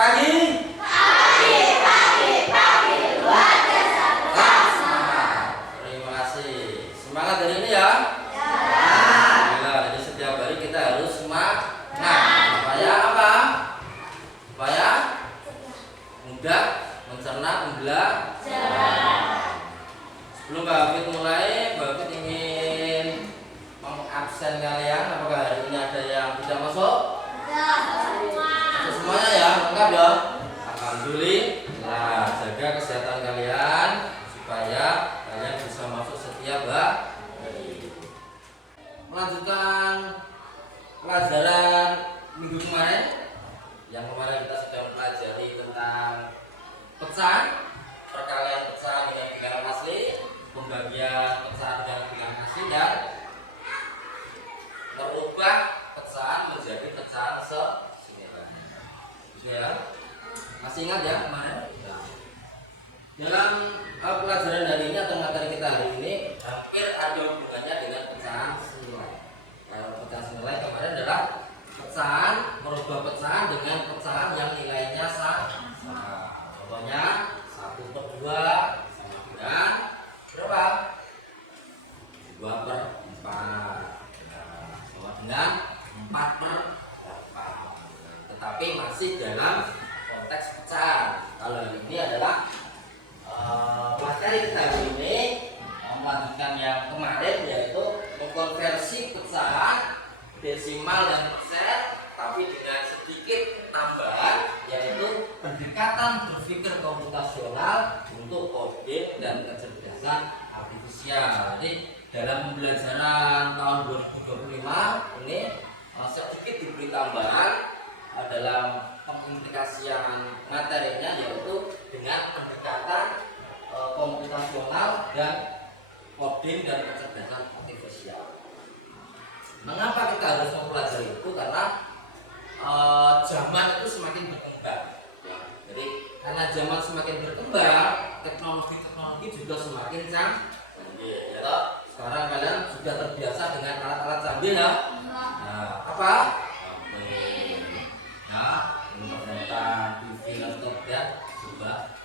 Pagi. Pagi. Luar biasa. Semangat. Terima kasih. Semangat dari ini ya. Jadi setiap hari kita harus semangat. Supaya apa? Supaya mudah mencerna pembelajaran. Sebelum Mbak Hafid mulai, Mbak Hafid ingin mengabsen kalian. Apakah hari ini ada yang tidak masuk? Semuanya ya, lengkap ya. Alhamdulillah. Jaga kesehatan kalian supaya kalian bisa masuk setiap hari. Melanjutkan pelajaran minggu kemarin. Yang kemarin kita sudah mempelajari tentang pecahan, perkalian pecahan dengan bilangan asli, pembagian pecahan dengan bilangan asli, dan merubah pecahan menjadi pecahan senilai. Ya, masih ingat ya kemarin? Dalam pelajaran hari ini atau materi kita hari ini hampir ada hubungannya dengan pecahan senilai. Kalau pecahan senilai kemarin adalah pecahan, merubah pecahan dengan pecahan yang nilainya sama. Contohnya 1/2 sama dengan berapa? 2/4 sama dengan 4/4. Tetapi masih dalam konteks pecahan. Kalau ini adalah materi kita hari ini melanjutkan yang kemarin, yaitu mengkonversi pecahan desimal dan persen, tapi dengan sedikit tambahan, yaitu pendekatan berpikir komputasional untuk coding dan kecerdasan artifisial. Jadi dalam pembelajaran tahun 2025 ini sedikit diberi tambahan dalam pengaplikasian materinya, yaitu dengan pendekatan komputasional dan coding dan kecerdasan artifisial. Mengapa kita harus mempelajari itu? Karena zaman itu semakin berkembang. Jadi karena zaman semakin berkembang, teknologi juga semakin canggih. Ya, sekarang kalian sudah terbiasa dengan alat-alat canggih ya. Nah, apa? Internet, TV, laptop, dan juga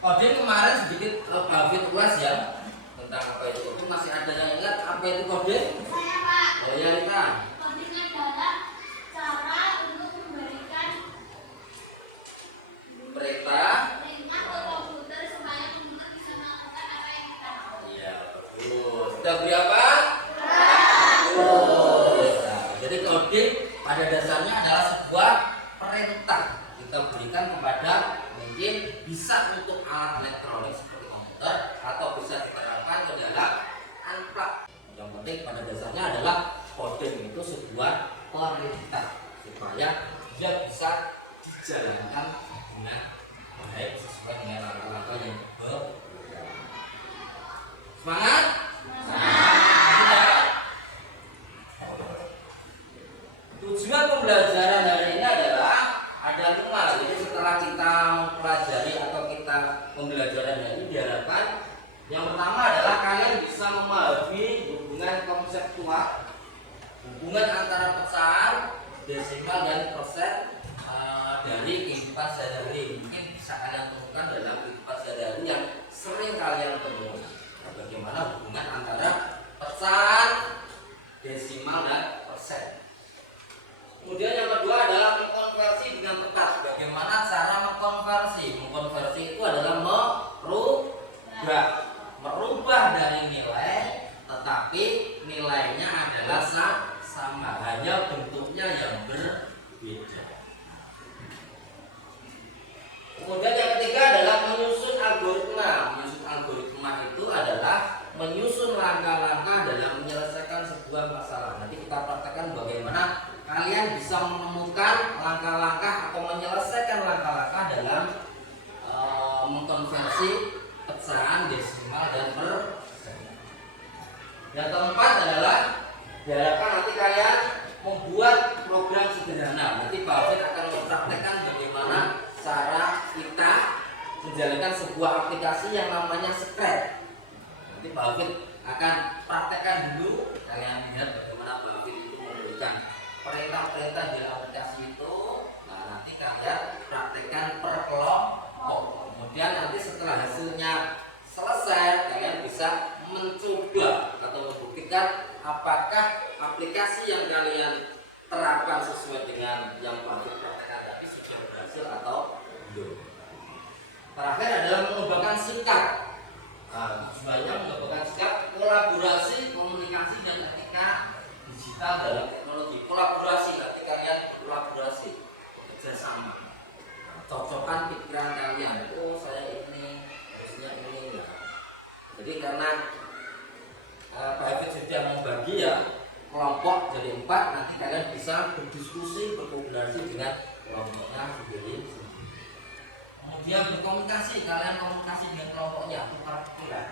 coding kemarin sedikit Hafid ulas ya tentang apa itu. Masih ada yang ingat apa itu coding? Saya, Pak. Oh ya, Rita. Coding adalah cara untuk memberikan perintah ke komputer supaya komputer bisa melakukan apa yang kita mau. iya, bagus. Kita beri apa? Bagus. Nah, jadi coding pada dasarnya adalah sebuah perintah kita berikan kepada, mungkin bisa untuk alat elektronik seperti komputer atau bisa diterapkan ke dalam amplas. Yang penting pada dasarnya adalah coding itu sebuah perintah supaya dia bisa dijalankan dengan baik sesuai dengan langkah-langkah yang berbeda. Semangat? Tujuan pembelajaran hari ini adalah ada 5. Jadi setelah kita mempelajari atau kita pembelajaran ini diharapkan yang pertama adalah kalian bisa memahami hubungan konseptual, hubungan antara pecahan, desimal, dan persen dari kehidupan sehari-hari. Mungkin bisa kalian temukan dalam kehidupan sehari-hari yang sering kalian temui. Bagaimana hubungan antara pecahan, desimal, dan persen. Kemudian yang kedua adalah mengkonversi dengan tepat. Bagaimana cara mengkonversi? Mengkonversi itu adalah merubah dari nilai, tetapi nilainya adalah sama, hanya bentuknya yang berbeda. Kemudian yang ketiga adalah menyusun algoritma. Menyusun algoritma itu adalah menyusun langkah-langkah dalam menyelesaikan sebuah masalah. Nanti kita praktekkan bagaimana kalian bisa menemukan langkah-langkah atau menyelesaikan langkah-langkah dalam mengkonversi pecahan, desimal, dan persen. Yang keempat adalah diharapkan nanti kalian membuat program sederhana. Nanti Pak Hafid akan mempraktekkan bagaimana cara kita menjalankan sebuah aplikasi yang namanya Scratch. Nanti Pak Hafid akan praktekkan dulu. Kalian lihat bagaimana Pak Hafid itu memberikan perintah-perintah di aplikasi itu bisa mencoba atau membuktikan apakah aplikasi yang kalian terapkan sesuai dengan yang Pak praktekkan tadi sudah berhasil atau belum. Terakhir adalah mengembangkan sikap. Tujuannya mengembangkan sikap kolaborasi, komunikasi dan etika digital dalam teknologi. Kolaborasi, nanti kalian kolaborasi kerjasama. Cocokkan pikiran kalian. Oh saya ini harusnya ini. Jadi karena Pak Hafid sudah membagi ya kelompok jadi 4, nanti kalian bisa berdiskusi, berkoordinasi dengan kelompoknya sendiri. Kemudian berkomunikasi, kalian komunikasi dengan kelompoknya, tukar pikiran.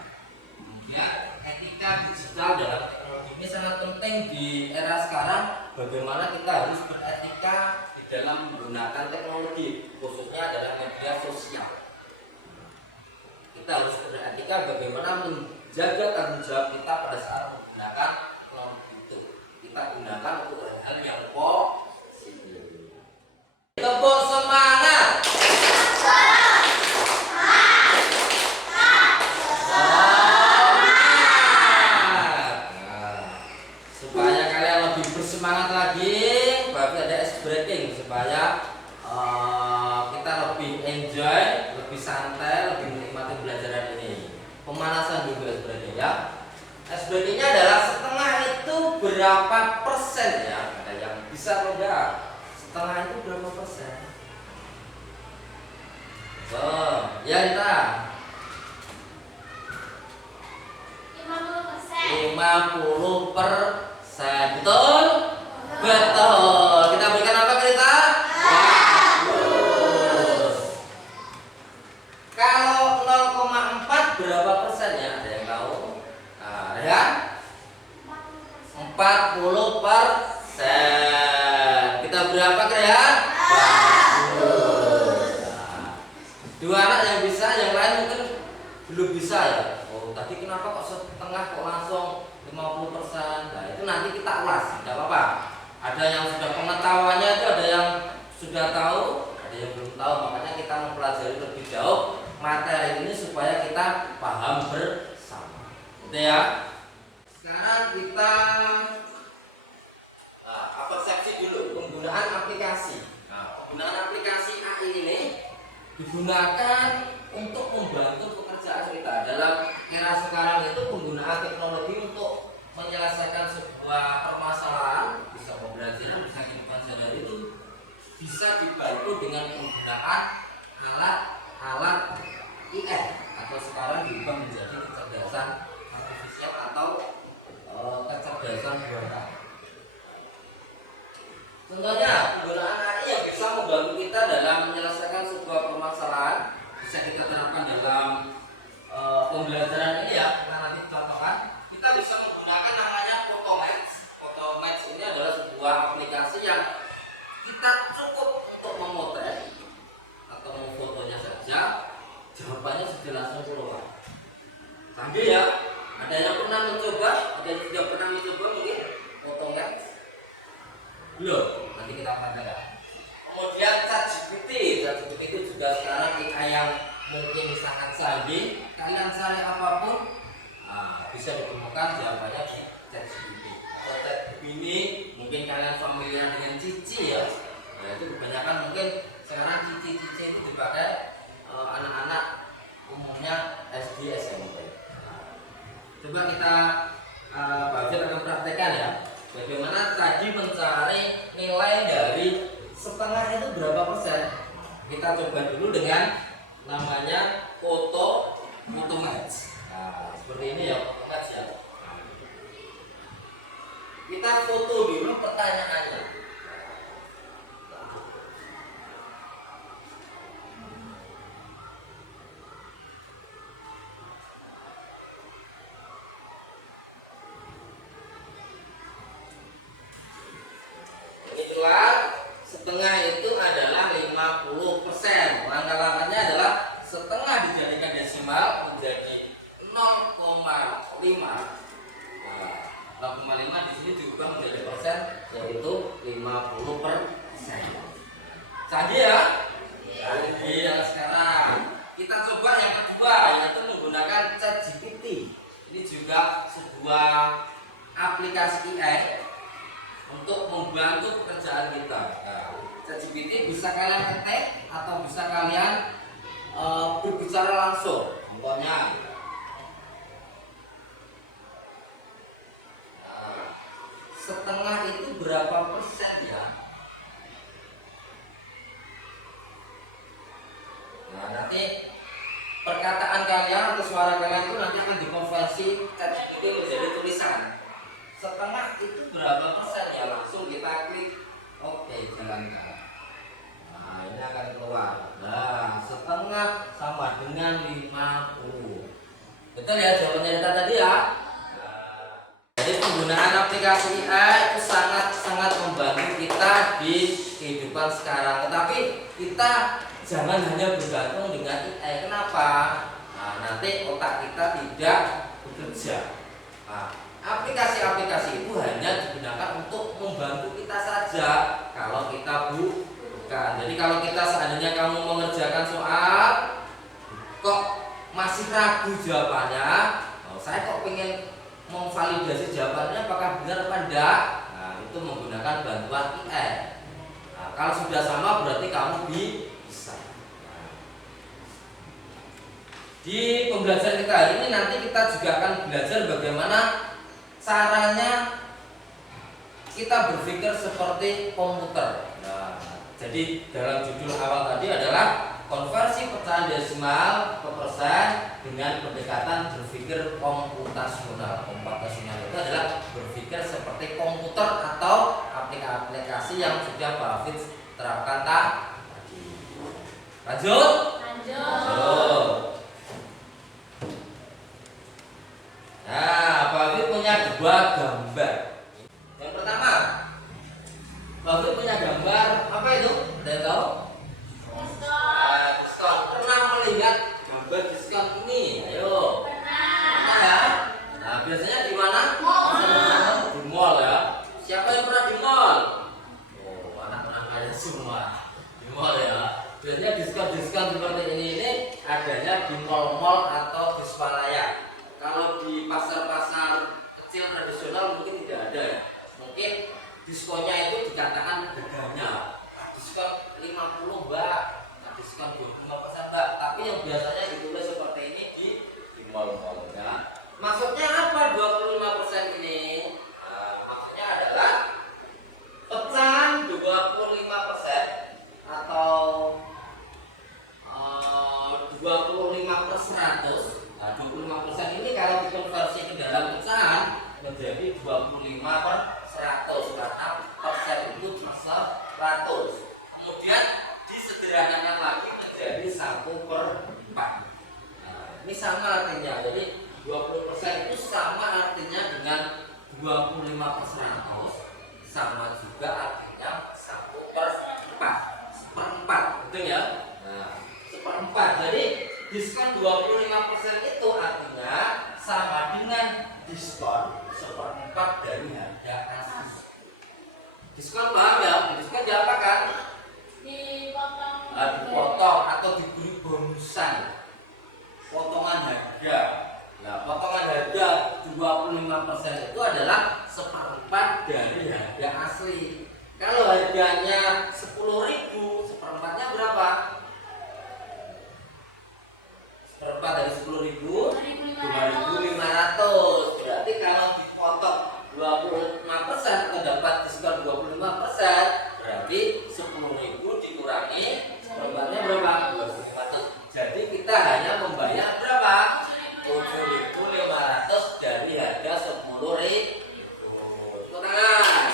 Kemudian etika digital dalam teknologi ini sangat penting di era sekarang. Bagaimana kita harus beretika di dalam menggunakan teknologi, khususnya adalah media sosial. Kita harus beretika bagaimana menjaga tanggung jawab kita pada saat menggunakan teknologi itu. Kita gunakan untuk hal-hal yang positif. Tepuk semangat. Supaya kalian lebih bersemangat lagi, berarti ada ice breaking supaya kita lebih enjoy, lebih santai, lebih menikmati pembelajaran ini. Pemanasan dulu ice breaking ya. Ice breakingnya adalah setengah itu berapa persen ya? Ada yang bisa enggak? Setengah itu berapa persen? Ya kita 50%. Betul? Betul. Kita berikan apa kita? Bagus. Kalau 0,4 berapa persen ya? Ada yang tahu? Ya? 40%. Kita berapa ya? Bagus. Dua anak yang bisa, yang lain mungkin belum bisa ya. Oh, tadi kenapa kok setengah kok langsung 50%? Nah, itu nanti kita ulas, tidak apa-apa. Ada yang sudah pengetahuannya itu, ada yang sudah tahu, ada yang belum tahu. Makanya kita mempelajari lebih jauh materi ini supaya kita paham bersama. Gitu ya. Sekarang kita persepsi dulu penggunaan aplikasi. Penggunaan aplikasi AI ini digunakan untuk membantu pekerjaan kita. Dalam era sekarang itu penggunaan teknologi untuk menyelesaikan sebuah permasalahan, bisa pembelajaran, bisa kehidupan sehari-hari itu bisa dibantu dengan penggunaan alat-alat AI atau sekarang diubah menjadi kecerdasan artifisial atau kecerdasan buatan. Contohnya penggunaan AI yang bisa membantu kita dalam menyelesaikan sebuah permasalahan bisa kita terapkan dalam pembelajaran ini ya. Kita nanti contohkan, kita bisa menggunakan namanya Photomatch. Photomatch ini adalah sebuah aplikasi yang kita cukup untuk memotret atau memfotonya saja, jawabannya sudah langsung keluar. Canggih ya. Ada yang pernah mencoba, ada yang tidak pernah mencoba mungkin Photomatch? Belum, nanti kita praktekkan. Kemudian ChatGPT itu juga sekarang AI yang mungkin sangat canggih. Kalian cari apapun, bisa ditemukan jawabannya di ChatGPT. Atau ChatGPT ini mungkin kalian familiar dengan Cici ya. Nah, itu kebanyakan mungkin sekarang Cici itu dipakai anak-anak umumnya SD SMP. Coba kita belajar akan praktekkan ya. Bagaimana tadi mencari nilai dari setengah itu berapa persen? Kita coba dulu dengan namanya Photomatch. Nah, seperti ini ya Photomatch ya. Kita foto dulu pertanyaannya. Setengah itu adalah 50%. Langkah-langkahnya adalah setengah dijadikan desimal menjadi 0,5. Nah, 0,5 di sini diubah menjadi persen, yaitu 50%. Canggih ya? Canggih yang sekarang. Kita coba yang kedua, yaitu menggunakan ChatGPT. aplikasi AI untuk membantu pekerjaan kita. Nah, ChatGPT bisa kalian ketik atau bisa kalian berbicara langsung. Contohnya, nah, setengah itu berapa persen ya? Nah, nanti perkataan kalian atau suara kalian itu nanti akan dikonversi ChatGPT menjadi tulisan. Setengah itu berapa persen ya? Langsung kita klik oke, jalankan. Nah, ini akan keluar. Nah, setengah sama dengan 50. Betul ya jawabannya kita tadi ya? Jadi penggunaan aplikasi AI itu sangat membantu kita di kehidupan sekarang. Tetapi kita jangan hanya bergantung dengan AI. Kenapa? Nah, nanti otak kita tidak bekerja. Nah, aplikasi-aplikasi itu hanya digunakan untuk membantu kita saja kalau kita bukan. Jadi kalau kita seandainya kamu mengerjakan soal kok masih ragu jawabannya, saya kok pengen memvalidasi jawabannya apakah benar apa enggak, nah itu menggunakan bantuan AI. Nah, kalau sudah sama berarti kamu bisa. Nah, di pembelajaran kita hari ini nanti kita juga akan belajar bagaimana caranya kita berpikir seperti komputer. Nah, jadi dalam judul awal tadi adalah konversi pecahan desimal ke persen dengan pendekatan berpikir komputasional. Komputasional itu adalah berpikir seperti komputer atau aplikasi yang sudah Pak Hafiz terapkan tadi. Lanjut. Nah, Pak Hafiz punya dua gambar. Yang pertama, Pak Hafiz punya gambar apa itu? Ada yang tahu? Diskon. Pernah melihat gambar diskon ini? Ayo. Pernah ya? Nah, biasanya di mana? Di mall ya. Siapa yang pernah di mall? Oh, anak-anak kalian semua di mall ya. Biasanya diskon seperti ini adanya di mall-mall atau di swalayan. Kalau di pasar-pasar kecil tradisional mungkin tidak ada ya. Mungkin diskonnya itu dikatakan harganya diskon 50 mbak, diskon 25% mbak. Tapi yang biasanya ditulis seperti ini di mall-mall ya. Maksudnya apa 25% ini? Nah, maksudnya adalah pecahan 25% atau 25/100. Nah, 25% ini kalau dikonversi ke dalam pecahan menjadi 25/100 karena persen itu per 100. Kemudian disederhanakan lagi menjadi 1/4. Nah, ini sama artinya. Jadi 20% itu sama artinya dengan 25/100, sama juga artinya 1/4. Seperempat, betul ya? Nah, seperempat. Jadi diskon 25% itu artinya sama dengan diskon 1/4 dari harga asli. Diskon paham ya? Diskon diapakan? Dipotong atau diberi bonusan, potongan harga. Nah, potongan harga 25% itu adalah 1/4 dari harga asli. Kalau harganya 10.000, 1/4-nya berapa? 1/4 dari 10.000, 2.500. Berarti kalau dipotong 25% terdapat diskon 25%, berarti 10.000 dikurangi 1/4-nya berapa? 2.500. Jadi kita hanya membayar berapa? 7.500 dari harga 10.000. Tangan.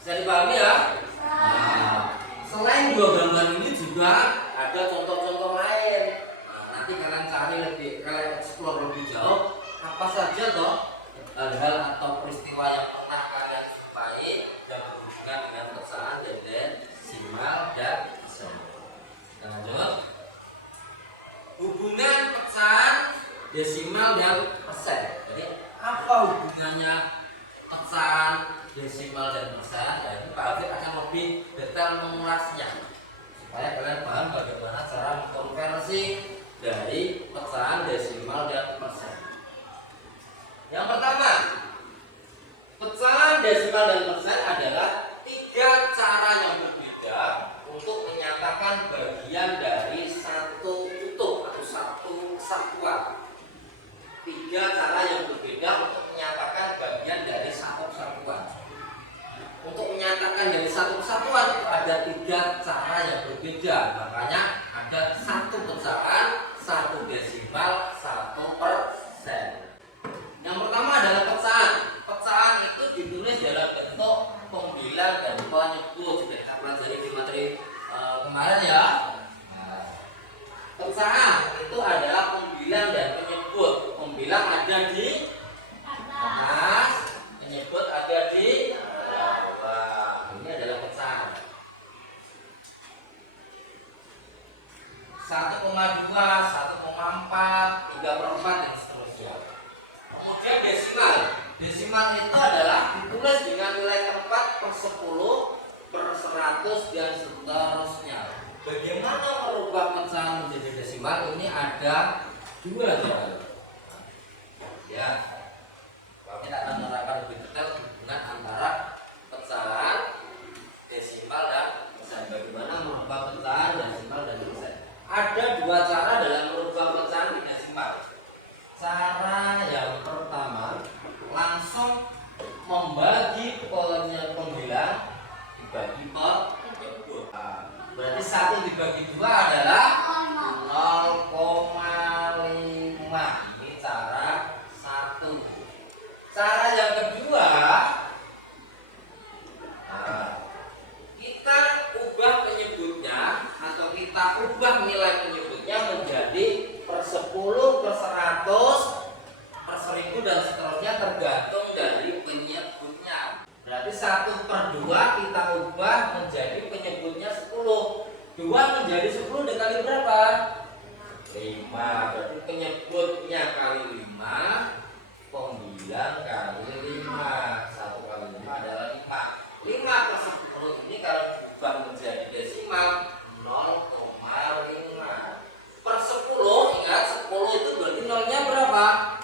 Bisa dipahami ya? Nah, selain dua gambar ini juga ada contoh-contoh lain. Nah, nanti kalian cari kalian explore lebih jauh apa saja toh hal-hal atau peristiwa yang pernah kalian jumpai yang berhubungan dengan pecahan desimal dan desimal. Lanjut. Hubungan pecahan desimal dan persen. Jadi apa hubungannya pecahan desimal dan persen? Ya, ini Pak Hafiz akan lebih detail mengulasnya supaya kalian paham bagaimana cara mengkonversi dari pecahan desimal dan persen. Yang pertama, pecahan desimal dan persen adalah tiga cara yang berbeda untuk menyatakan bagian dari satu utuh atau satu kesatuan. Tiga cara yang berbeda untuk menyatakan bagian dari satu kesatuan. Untuk menyatakan dari satu kesatuan itu ada tiga cara yang berbeda. Makanya ada satu pecahan, satu desimal, satu persen. Yang pertama adalah pecahan. Pecahan itu ditulis dalam bentuk pembilang dan penyebut. Sudah kita pelajari di materi kemarin ya. Pecahan itu adalah pembilang dan penyebut. Pembilang ada di atas, penyebut ada di bawah. Ini adalah pecahan. 1,2, 1,4, 3/4 dan seterusnya. Kemudian desimal. Desimal itu adalah ditulis dengan nilai tempat per 10, per 100 dan seterusnya. Bagaimana merubah pecahan menjadi desimal? Ini ada dua cara. Ya, kita akan menerangkan lebih detail hubungan antara pecahan, desimal dan persen. Bagaimana merubah pecahan, desimal dan persen? Ada dua cara dalam merubah pecahan di desimal. Cara yang pertama, langsung membagi pembilang dibagi penyebut. Berarti 1 dibagi 2 adalah 0,5. Ini cara 1. Cara yang kedua, kita ubah penyebutnya atau kita ubah nilai penyebutnya menjadi per 10, per 100, per 1000 dan seterusnya tergantung dari penyebutnya. Berarti 1/2 kita ubah menjadi penyebutnya 10. 2 menjadi 10 dikali berapa? 5. Berarti penyebutnya kali 5, pembilang kali 5. 1 kali 5 adalah 5. 5 per 10 ini kalau diubah menjadi desimal 0,5. Per 10, ingat 10 itu berarti nolnya berapa?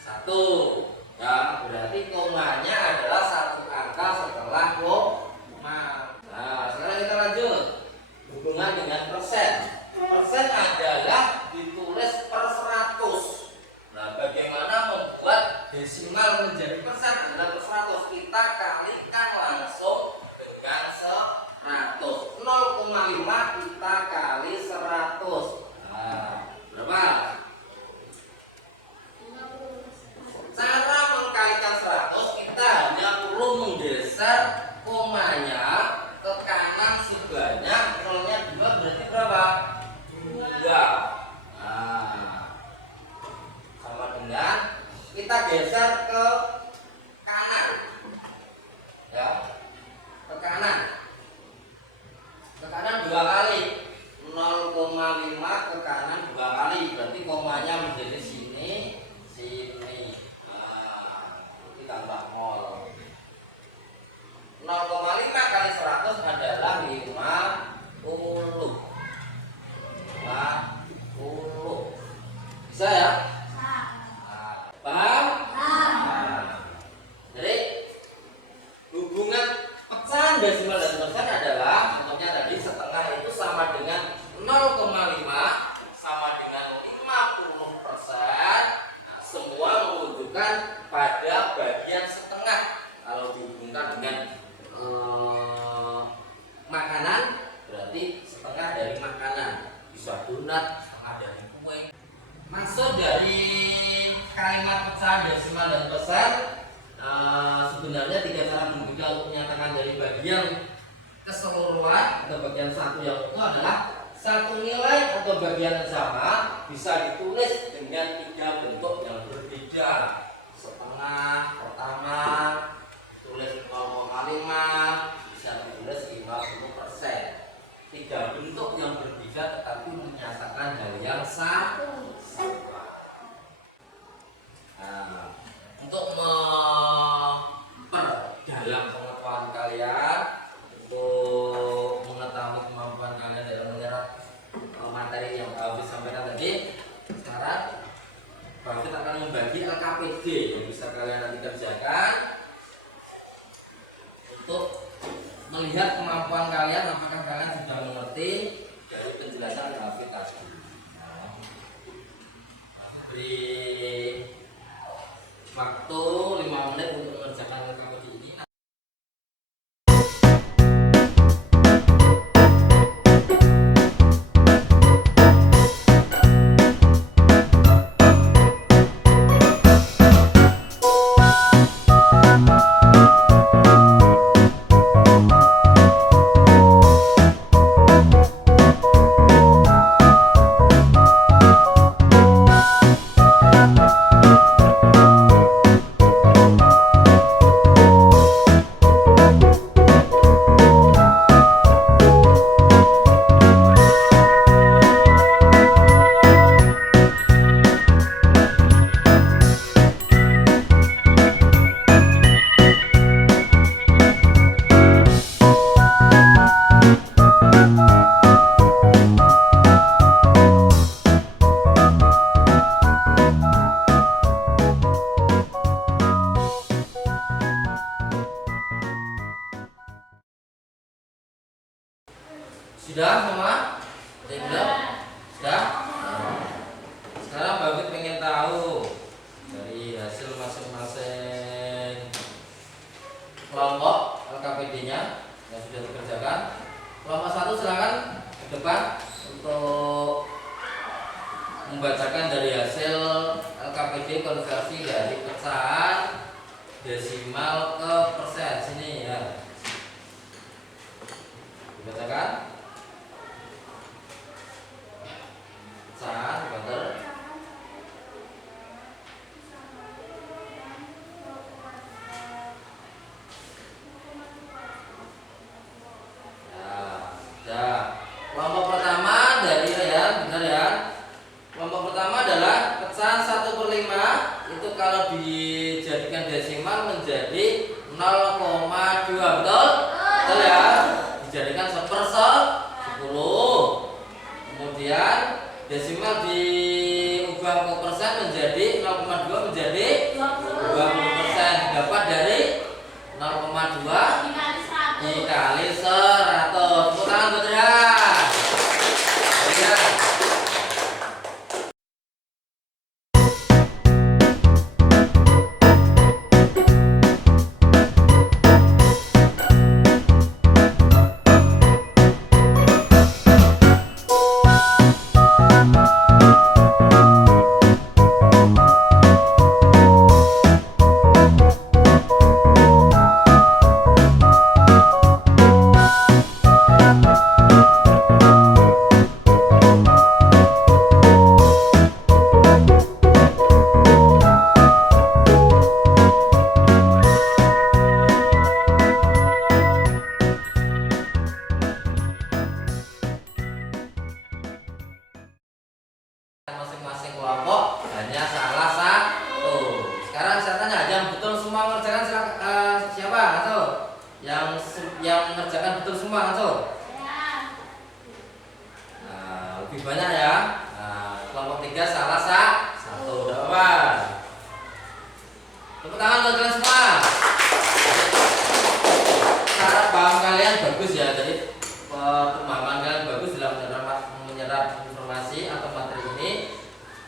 1. Ya, berarti komanya adalah satu angka setelah koma. Nah, sekarang kita lanjut. Hubungan dengan persen. Persen adalah ditulis per 100. Nah, bagaimana membuat desimal menjadi persen adalah per 100. Kita kalikan langsung dengan 100. 0,5 kita kali 100. Nah, berapa? Cara mengkalikan 100 kita hanya perlu menggeser komanya ke kanan sebanyak nolnya 2 berarti berapa? 2. Nah, sama dengan kita geser ke kanan. Ya. Ke kanan. Ke kanan 2 kali. 0,5 ke kanan 2 kali berarti komanya menjadi sini, sini. Tambah mol. 0,5 kali 100 adalah 50. 50. Bisa ya? Paham? Jadi hubungan pecahan desimal dan persen adalah contohnya tadi setengah itu sama dengan 0,5 sama dengan 50%. Nah, semua menunjukkan pada bagian setengah. Kalau dihubungkan dengan makanan berarti setengah dari makanan. Bisa donat, setengah dari kue. Maksud dari kalimat pecahan desimal dan persen sebenarnya 3 cara berbeda untuk menyatakan dari bagian keseluruhan atau bagian satu yang itu adalah satu nilai atau bagian yang sama bisa ditulis dengan 3 bentuk yang berbeda. Setengah, pertama, tulis 0,5, bisa ditulis 50%. 3 bentuk yang berbeda tetapi menyatakan hal yang sama. Nah, untuk memperdalam pengetahuan kalian, untuk mengetahui kemampuan kalian dalam menyerap materi yang habis sampaikan tadi, sekarang Bang Fit akan membagi LKPD. melihat kemampuan kalian, apakah kalian sudah mengerti dari penjelasan Hafid tadi. Beri waktu 5 menit untuk mengerjakan LKPD ini. Sudah semua? Sudah? Sudah? Sekarang Babit pengen tahu dari hasil masing-masing kelompok LKPD-nya yang sudah dikerjakan. Kelompok 1 silakan ke depan untuk membacakan dari hasil LKPD konversi dari pecahan desimal ke persen. Sini ya. Dibacakan. Pecahan, betul. Ya. Kelompok pertama dari ya, benar ya. Kelompok pertama adalah pecahan 1/5 itu kalau dijadikan desimal menjadi 0,2, betul? Betul ya. Dijadikan 1/10. Kemudian desimal diubah ke persen menjadi 0,2 menjadi 20%, didapat dari 0,2 dikali 100. Tepuk tangan buat Rehan. Ya. Masing-masing kelompok hanya salah satu. Sekarang saya tanya, yang betul semua mengerjakan siapa? Atau yang mengerjakan betul semua? Atau lebih banyak ya. Kelompok 3 salah satu. Udah apa? Tepuk tangan buat kalian semua. Cara paham kalian bagus ya. Jadi pemahaman kalian bagus dalam menyerap informasi atau materi ini.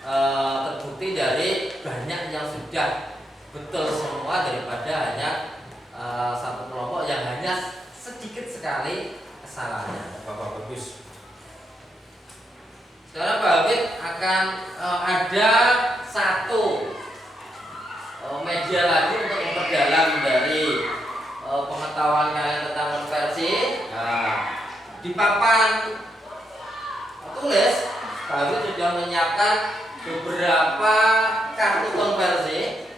Terbukti dari banyak yang sudah betul semua daripada hanya satu kelompok yang hanya sedikit sekali kesalahannya. Bapak bagus. Sekarang Pak Habib akan ada satu media lagi untuk memperdalam dari pengetahuan kalian tentang konversi. Di papan tulis Pak Habib sudah menyiapkan beberapa kartu konversi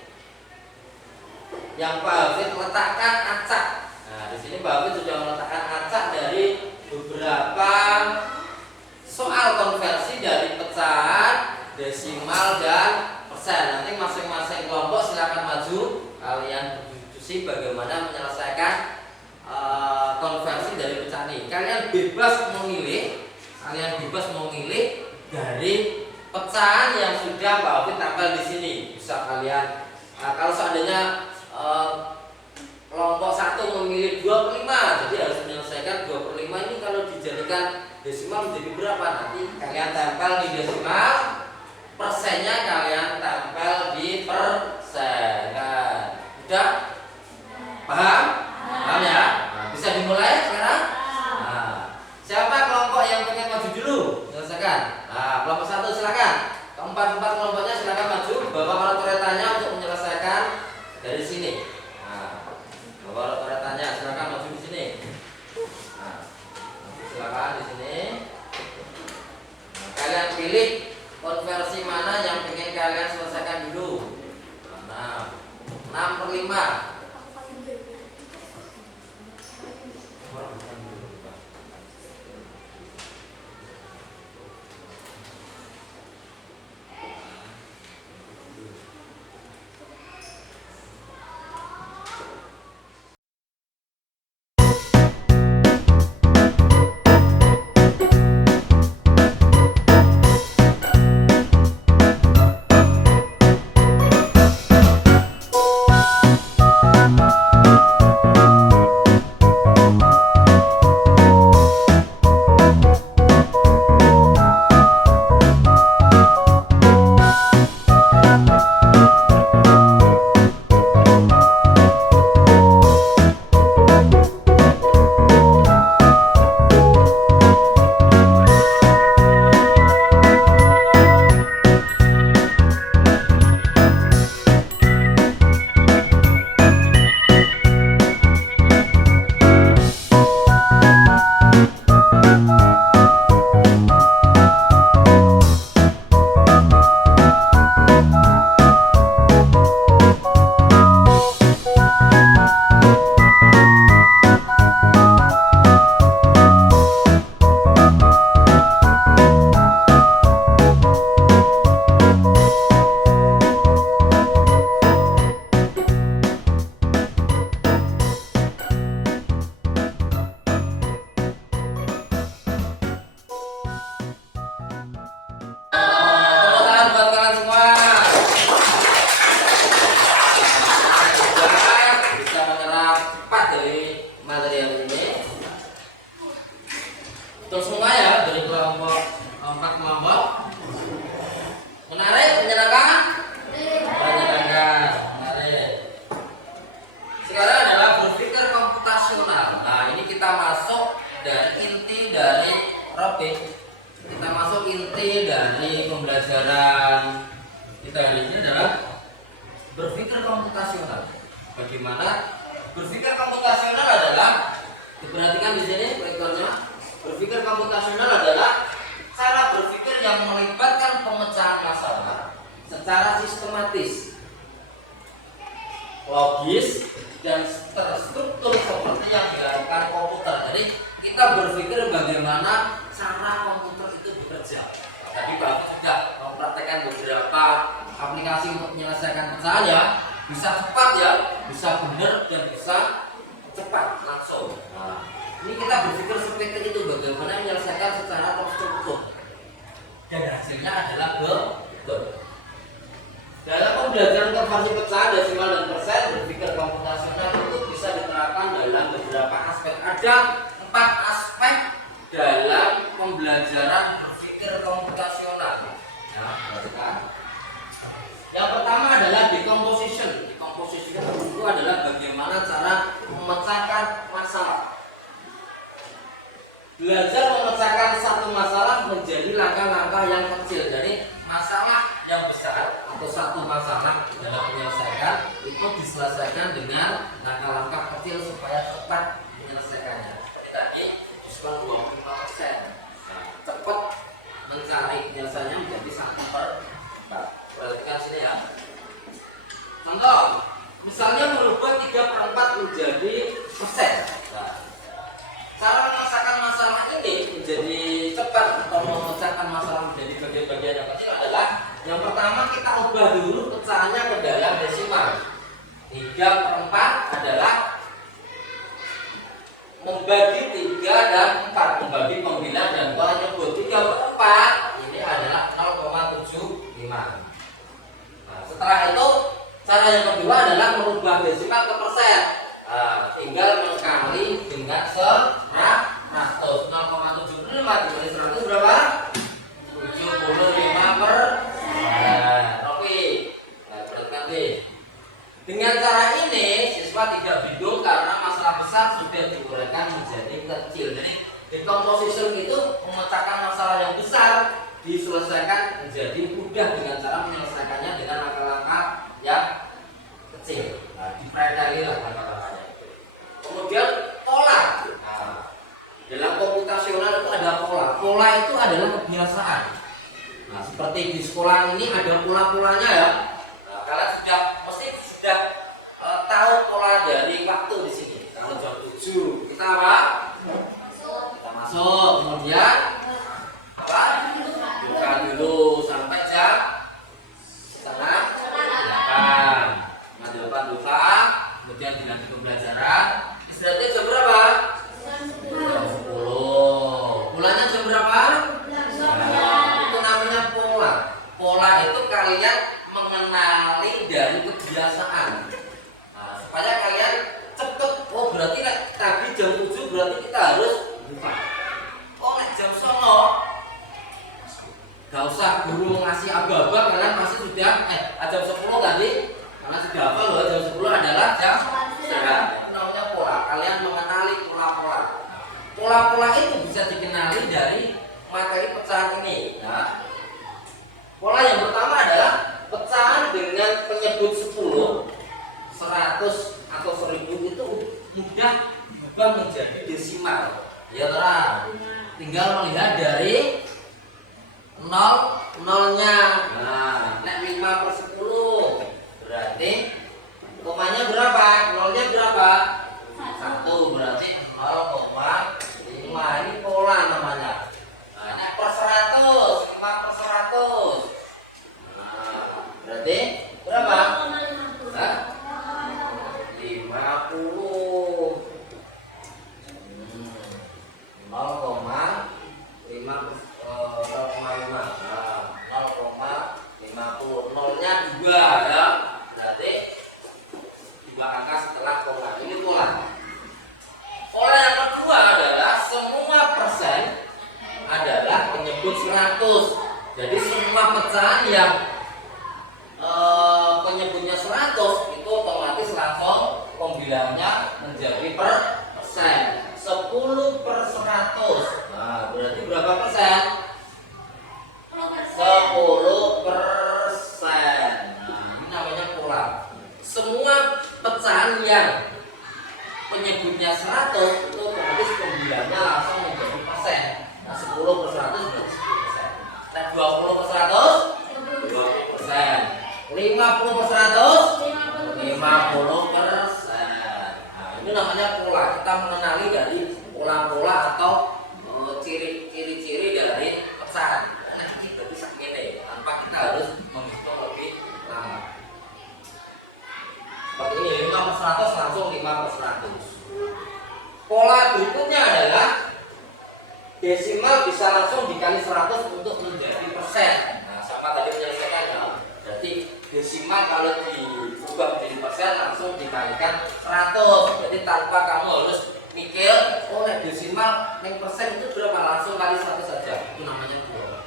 yang Pak Habib letakkan acak. Nah, di sini Pak Habib sudah meletakkan acak dari beberapa soal konversi dari pecahan, desimal dan persen. Nanti masing-masing kelompok silakan maju, kalian berdiskusi bagaimana menyelesaikan konversi dari pecahan ini. Kalian bebas memilih dari pecahan yang sudah Pak Habib tampil di sini. Bisa kalian kalau seandainya kelompok 1 memilih 25, jadi harus tempel di desimal, persennya kalian tempel di persen. Kan? Udah? Paham? Paham ya? Nah, bisa dimulai sekarang? Nah, siapa kelompok yang pengen maju dulu? Selesaikan. Nah, kelompok 1 silakan. Keempat kelompoknya silakan maju. Bawa rotoretanya untuk menyelesaikan dari sini. Nah, bawa rotoretanya silakan maju di sini. Nah, silakan di sini. Nah, kalian pilih konversi mana yang pengen kalian selesaikan dulu. Nah, 6/5. Pembelajaran kita hari ini adalah berpikir komputasional. Bagaimana berpikir komputasional adalah, diperhatikan di sini proyektornya. Berpikir komputasional adalah cara berpikir yang melibatkan pemecahan masalah secara sistematis, logis, dan terstruktur seperti yang dilakukan komputer. Jadi kita berpikir bagaimana cara komputer itu bekerja. Tadi Bapak sudah mempraktekkan beberapa aplikasi untuk menyelesaikan pecahan ya, bisa cepat ya, bisa benar dan bisa cepat langsung. Nah, ini kita berpikir seperti itu, bagaimana menyelesaikan secara terstruktur dan hasilnya adalah betul. Dalam pembelajaran konversi pecahan desimal dan persen, berpikir komputasional itu bisa diterapkan dalam beberapa aspek. Ada 4 aspek dalam pembelajaran berpikir komputasional. Ya, perhatikan. Yang pertama adalah decomposition. Decomposition itu adalah bagaimana cara memecahkan masalah. Belajar memecahkan satu masalah menjadi langkah-langkah yang kecil. Jadi masalah yang besar atau satu masalah dalam penyelesaian itu diselesaikan dengan langkah-langkah kecil supaya cepat menyelesaikannya. Seperti tadi diskon 25%. Nah, cepat mencari penyelesaiannya menjadi 1/4. Perhatikan sini ya. Contoh, misalnya merubah 3/4 menjadi persen. Nah, cara menyelesaikan masalah ini menjadi cepat atau memecahkan masalah menjadi bagian-bagian yang kecil adalah yang pertama kita ubah dulu pecahannya ke dalam desimal. 3/4 adalah membagi 3 dan 4, membagi pembilang dan pola nyebut. 3/4 ini adalah 0,75. Nah, setelah itu cara yang kedua adalah merubah desimal ke persen. Nah, tinggal mengkali dengan 100. 0,75 dikali 100 berapa? 70. bingung karena masalah besar sudah diuraikan menjadi kecil. Jadi decomposition itu memecahkan masalah yang besar diselesaikan menjadi mudah dengan cara menyelesaikannya dengan langkah-langkah yang kecil. Nah, dipredali lah langkah-langkahnya. Kemudian pola. Nah, dalam komputasional itu ada pola. Pola itu adalah kebiasaan. Nah, seperti di sekolah ini ada pola-polanya ya. Nah, kalian sudah tahu pola dari waktu di sini. Kalau jam 7 kita apa? Kita masuk. Kemudian apa? Buka dulu sampai jam setengah 8. Jam 8 buka. Kemudian dilanjut pembelajaran. Istirahatnya jam berapa? Jam 10. Pulangnya jam berapa? Itu namanya pola. Pola itu kalian mengenali dari kebiasaan. Nah, supaya kalian cepet. Oh, berarti tadi jam 7 berarti kita harus buka. Oh, jam 9 gak usah guru ngasih aba-aba, kalian pasti sudah jam 10 tadi karena sudah apa loh, jam 10 adalah jam istirahat. Itu namanya pola. Kalian mengenali pola-pola. Pola-pola itu bisa dikenali dari materi pecahan ini. Nah, pola yang pertama adalah pecahan dengan penyebut 10, 100 atau 1000 itu mudah berubah menjadi desimal. Ya terang. Tinggal melihat dari nolnya. Nah, nek 5/10 berarti komanya berapa? Nolnya berapa? 1, berarti 0,5. Ini pola namanya. Nah, nek per 100, 5/100. Nah, berarti berapa? Hah? 50. 0,5. 0,50. Nolnya 2 ya. Berarti 2 angka setelah koma. Ini pola. Pola yang kedua adalah semua persen adalah penyebut 100. Jadi semua pecahan yang penyebutnya 100 itu otomatis langsung pembilangnya menjadi persen. 10/100. Nah, berarti berapa persen? 10%. Nah, ini namanya pola. Semua pecahan yang penyebutnya 100 itu otomatis pembilangnya langsung menjadi persen. Nah, 10/100 berarti 10%. Nah, 20/100 20%. 50/100 50%. Nah, ini namanya pola. Kita mengenali dari pola-pola atau ciri-ciri dari pecahan. Nah, kita bisa ini tanpa kita harus menghitung lebih lama. Seperti ini 5/100 langsung 5/100. Pola berikutnya adalah desimal bisa langsung dikali 100 untuk menjadi persen. Nah, sama tadi menyelesaikannya. Berarti desimal kalau diubah menjadi persen langsung dikalikan 100. Jadi tanpa kamu harus mikir, oh desimal neng persen itu berapa, langsung kali 100 saja. Itu namanya pola.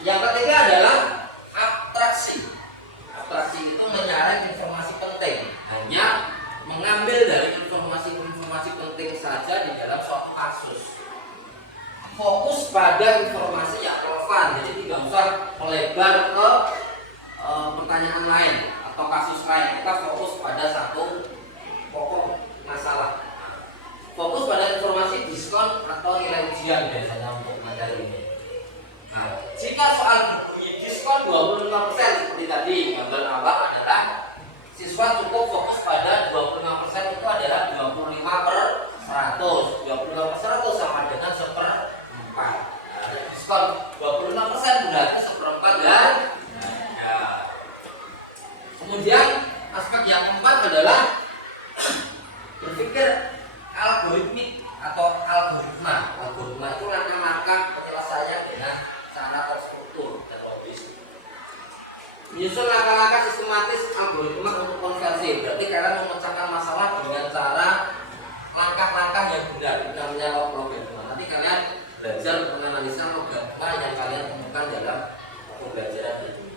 Yang ketiga adalah abstraksi. Abstraksi itu menyaring informasi penting, hanya mengambil dari informasi penting saja di dalam suatu kasus. Fokus pada informasi yang relevan, jadi tidak usah melebar ke pertanyaan lain atau kasus lain. Kita fokus pada satu pokok masalah. Fokus pada informasi diskon atau nilai ujian biasanya untuk materi ini. Nah, jika soal berbunyi diskon 25% seperti tadi gambar awal adalah siswa cukup fokus pada 25% itu adalah 25/100. 25/100 sama dengan 1/4. Nah, diskon 25% berarti 1/4 dan kemudian aspek yang keempat adalah berpikir algoritmik atau algoritma. Algoritma itu langkah-langkah penyelesaian dengan cara terstruktur dan logis. Menyusun langkah-langkah sistematis algoritma untuk konversi. Berarti kalian memecahkan masalah dengan cara langkah-langkah yang benar. Itu namanya logaritma. Nanti kalian belajar menganalisa logaritma yang kalian temukan dalam pembelajaran ini.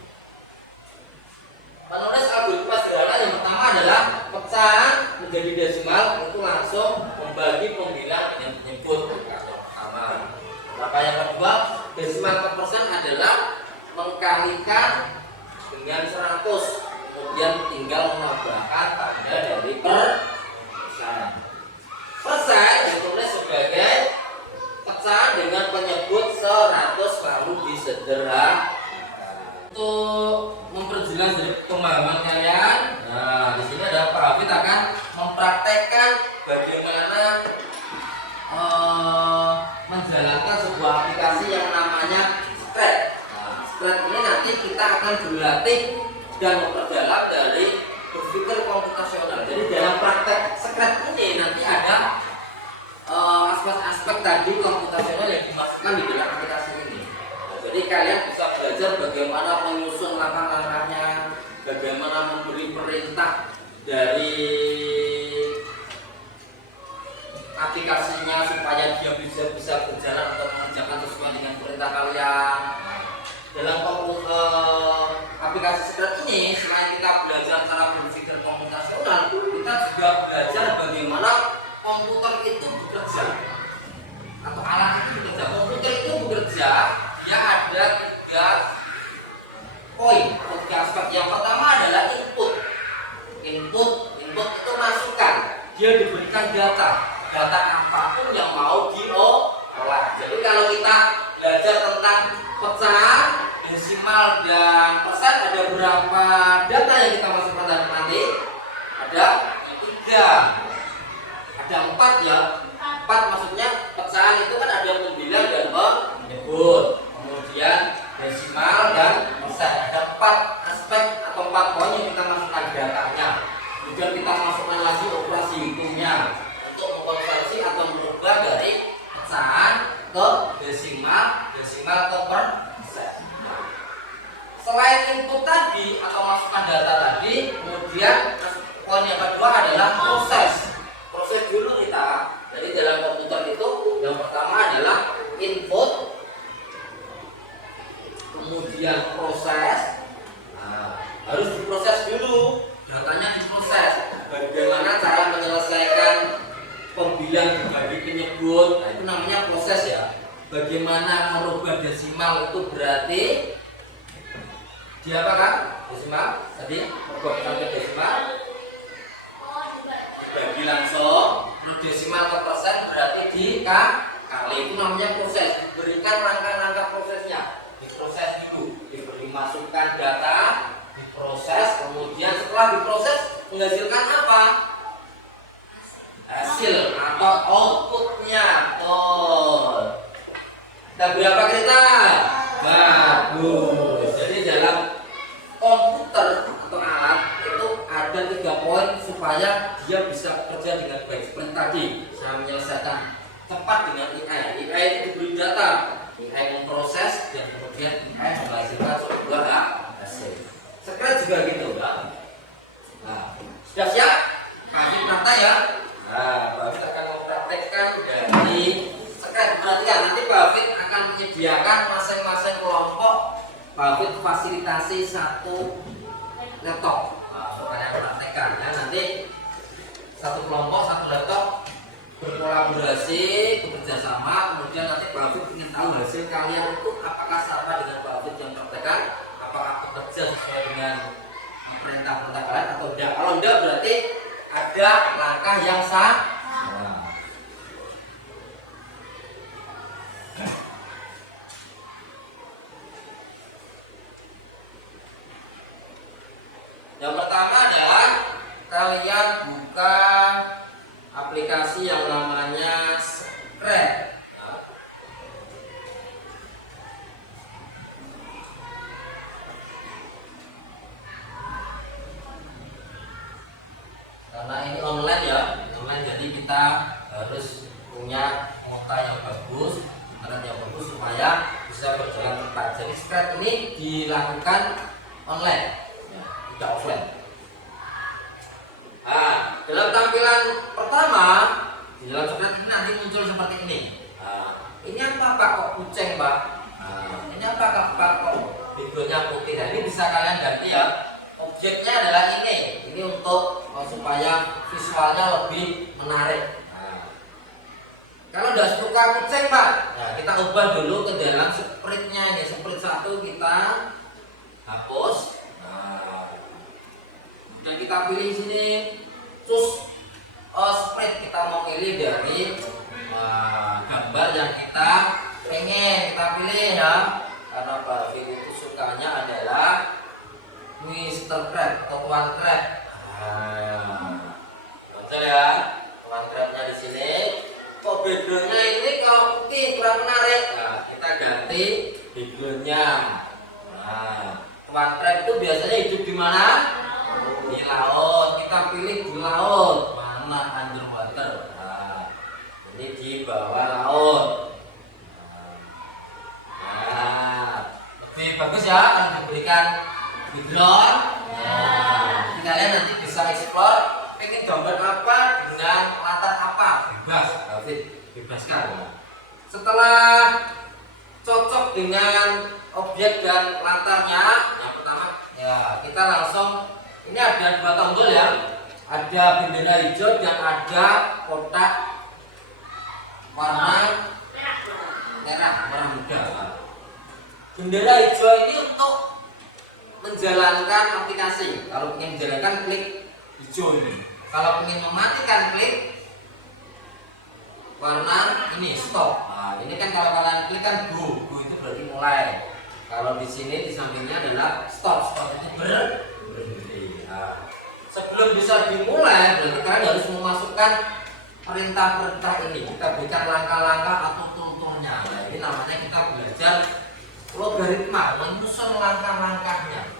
100, kemudian tinggal menambahkan tanda dari persen. Persen ditulis sebagai pecahan dengan penyebut 100 lalu disederhanakan. Untuk memperjelas dari pemahaman kalian, nah di sini ada Pak Hafid akan mempraktekkan bagaimana menjalankan sebuah aplikasi yang namanya Scratch. Nah, Scratch ini nanti kita akan berlatih dan memperdalam dari berpikir komputasional. Jadi dalam praktek Scratch ini nanti ada aspek-aspek tadi komputasional yang dimasukkan di dalam aplikasi ini. Nah, jadi kalian bisa belajar bagaimana menyusun langkah-langkahnya, bagaimana memberi perintah dari aplikasinya supaya dia bisa berjalan atau mengerjakan sesuai dengan perintah kalian. Dalam aplikasi Scratch ini, selain kita belajar cara berpikir komputasional, kita juga belajar bagaimana komputer itu bekerja atau alat itu bekerja. Komputer itu bekerja, dia ada 3 poin, 3 aspek. Yang pertama adalah input. Input itu masukan. Dia diberikan data apapun yang mau diolah. Jadi kalau kita belajar tentang pecahan, desimal dan persen, ada berapa data yang kita masukkan dalam nanti? Ada 3. Ada 4 ya. 4 maksudnya pecahan itu kan ada pembilang dan menyebut. Kemudian desimal dan persen. Ada 4 aspek atau 4 poin yang kita masukkan datanya. Kemudian kita masukkan lagi operasi hitungnya untuk mengkonversi atau merubah dari pecahan ke desimal ke persen. Selain input tadi atau masukkan data tadi, kemudian poin yang kedua adalah proses. Proses dulu kita. Jadi dalam komputer itu yang pertama adalah input, kemudian proses. Nah, harus diproses dulu. Datanya diproses. Bagaimana cara menyelesaikan pembilang dibagi penyebut? Nah, itu namanya proses ya. Bagaimana merubah desimal itu berarti apa kan? Desimal tadi merubah sampai desimal dibagi langsung, terus desimal ke persen berarti dikali. Itu namanya proses. Diberikan rangka-rangka prosesnya. Diproses dulu, diberi masukan data, diproses, kemudian setelah diproses menghasilkan apa? Hasil atau outputnya. Kita berapa kita? Bagus. Jadi dalam komputer atau alat itu ada 3 poin supaya dia bisa bekerja dengan baik. Seperti tadi saya menyelesaikan cepat dengan AI. AI itu diberi data, AI memproses dan kemudian AI menghasilkan sebuah hasil. Scratch juga gitu, Pak. Nah, sudah siap? Kasih perintah ya. Nah, Pak Hafid akan mempraktekkan dari Scratch. Perhatikan, nanti Pak Hafid akan menyediakan masing-masing kelompok. Pak Hafid fasilitasi 1 laptop. Nah, makanya praktekkan ya. Nanti 1 kelompok 1 laptop berkolaborasi, bekerja sama. Kemudian nanti Pak Hafid ingin tahu hasil kalian itu apakah sama dengan Pak Hafid yang praktekkan, apakah bekerja sesuai dengan perintah-perintah kalian atau tidak. Kalau tidak berarti ada langkah yang salah. Yang pertama adalah kalian buka aplikasi yang namanya Scratch. Karena ini online ya, online, jadi kita harus punya kuota yang bagus, internet yang bagus supaya bisa berjalan cepat. Jadi Scratch ini dilakukan online, tidak offline. Nah, dalam tampilan pertama di dalam Scratch ini nanti muncul seperti ini. Nah, ini apa Pak kok kucing Pak? Nah, ini apa Pak kok backgroundnya putih? Nah, ini bisa kalian ganti ya. Objeknya adalah ini untuk supaya visualnya lebih menarik. Nah, kalau udah suka kucing Pak, nah kita ubah dulu ke dalam sprite-nya ini. Sprite 1 kita hapus. Nah, kita pilih sini, terus spread kita mau pilih dari gambar yang kita pengen kita pilih ya. Karena Pak Vin itu sukanya adalah Mr. Crab atau Tuan Crab. Betul ya, Tuan Crabnya di sini. Kok backgroundnya ini kalau putih kurang menarik, nah kita ganti backgroundnya. Nah, Tuan Crab itu biasanya hidup di mana? Di laut. Kita pilih di laut. Mana underwater? Nah, ini di bawah laut. Nah, lebih bagus ya kalau diberikan background. Nah, kalian nanti bisa explore. Pengen gambar apa dengan latar apa? Bebas, David, bebaskan. Setelah cocok dengan objek dan latarnya, yang pertama ya kita langsung ini ada dua tombol ya, ada bendera hijau dan ada kotak warna merah muda. Bendera hijau ini untuk menjalankan aplikasi. Kalau ingin menjalankan klik hijau ini. Kalau ingin mematikan klik warna ini stop. Nah, ini kan kalau kalian klik kan go itu berarti mulai. Kalau di sini di sampingnya adalah stop itu berhenti. Nah, sebelum bisa dimulai berarti kalian harus memasukkan perintah-perintah ini. Kita berikan langkah-langkah atau tuturnya. Nah, ini namanya kita belajar logaritma, menyusun langkah-langkahnya.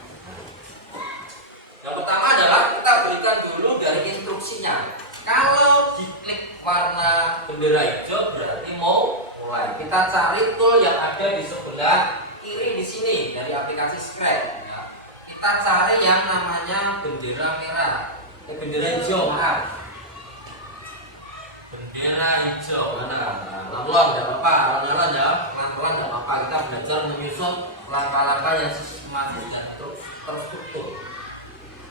Yang pertama adalah kita berikan dulu dari instruksinya. Kalau diklik warna bendera hijau berarti mau mulai. Kita cari tool yang ada di sebelah kiri di sini dari aplikasi Scratch. Ya. Kita cari yang namanya bendera merah, bendera hijau, maaf. Bendera hijau mana? Pelan-pelan tidak apa-apa, pelan-pelan ya, pelan-pelan tidak apa-apa. Kita belajar menyusun langkah-langkah yang sistematis dan terstruktur.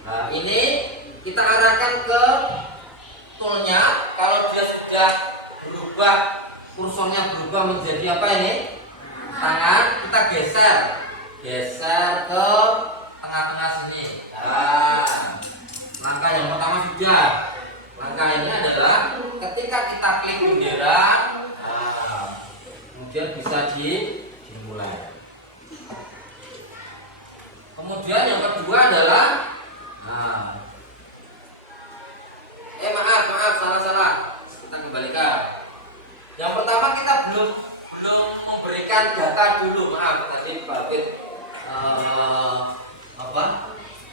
Nah, ini kita arahkan ke toolnya. Kalau dia sudah berubah, kursornya berubah menjadi apa ini? Tangan, kita geser ke tengah-tengah sini. Nah, langkah yang pertama sudah. Langkah ini adalah ketika kita klik bendera, nah, kemudian bisa dimulai. Kemudian yang kedua adalah salah. Kita kembalikan. Yang pertama kita belum memberikan data dulu. Maaf tadi Pak Fit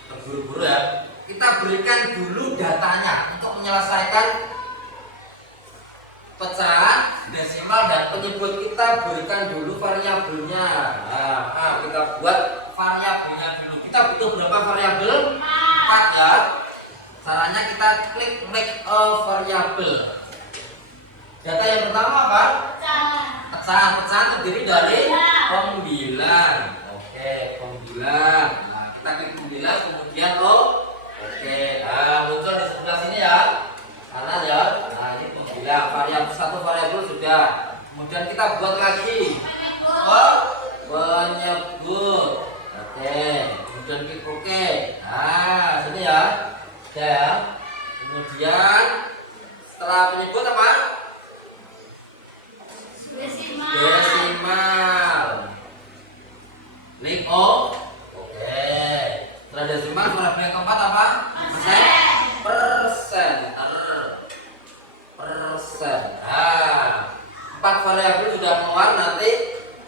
terburu-buru ya. Kita berikan dulu datanya untuk menyelesaikan pecahan, desimal dan penyebut. Kita berikan dulu variabelnya. Nah, kita buat variabelnya dulu. Kita butuh berapa variabel? 4 ya. Caranya kita klik make a variable. Data yang pertama apa? Pecahan terdiri dari 9. Oke, 9. Nah, kita klik 9 kemudian oke. Nah, muncul di sebelah sini ya. Kanan ya. Nah, ini 9. Variabel satu variabel sudah. Kemudian kita buat lagi. Penyebut. Oke. Kemudian klik oke. Nah, sini ya. Ya. Kemudian setelah penyebut apa? Desimal. Klik O. Oke. Setelah desimal variabel yang keempat apa? Persen. Nah, 4 variabel sudah keluar, nanti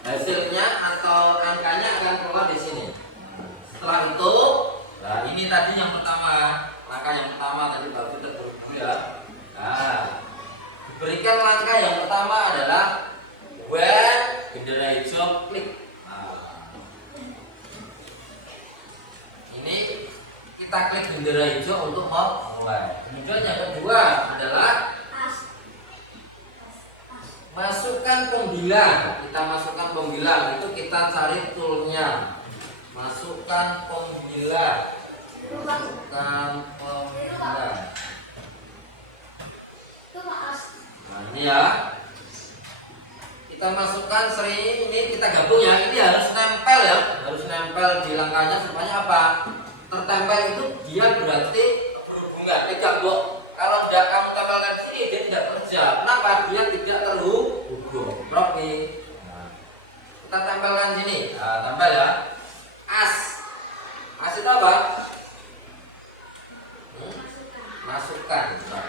hasilnya atau angkanya akan keluar di sini. Setelah itu, nah ini tadi yang pertama. Langkah yang pertama tadi baru kita buru ya. Nah, diberikan langkah yang pertama adalah when bendera hijau klik. Nah, ini kita klik bendera hijau untuk memulai. Kemudian yang kedua adalah masukkan pembilang. Kita masukkan pembilang, itu kita cari toolnya. Masukkan pembilang. Nah, ini ya. Kita masukkan seri ini, kita gabung ya. Ini harus nempel ya. Harus nempel di langkahnya supaya apa? tertempel itu dia berarti berhubungan. Pegang kok. Kalau tidak kamu tempelkan di sini dia tidak kerja. Kenapa? Dia tidak terhubung. Oke. Nah, kita tempelkan sini. Nah, tempel ya. As. As itu apa? Masukkan. Nah,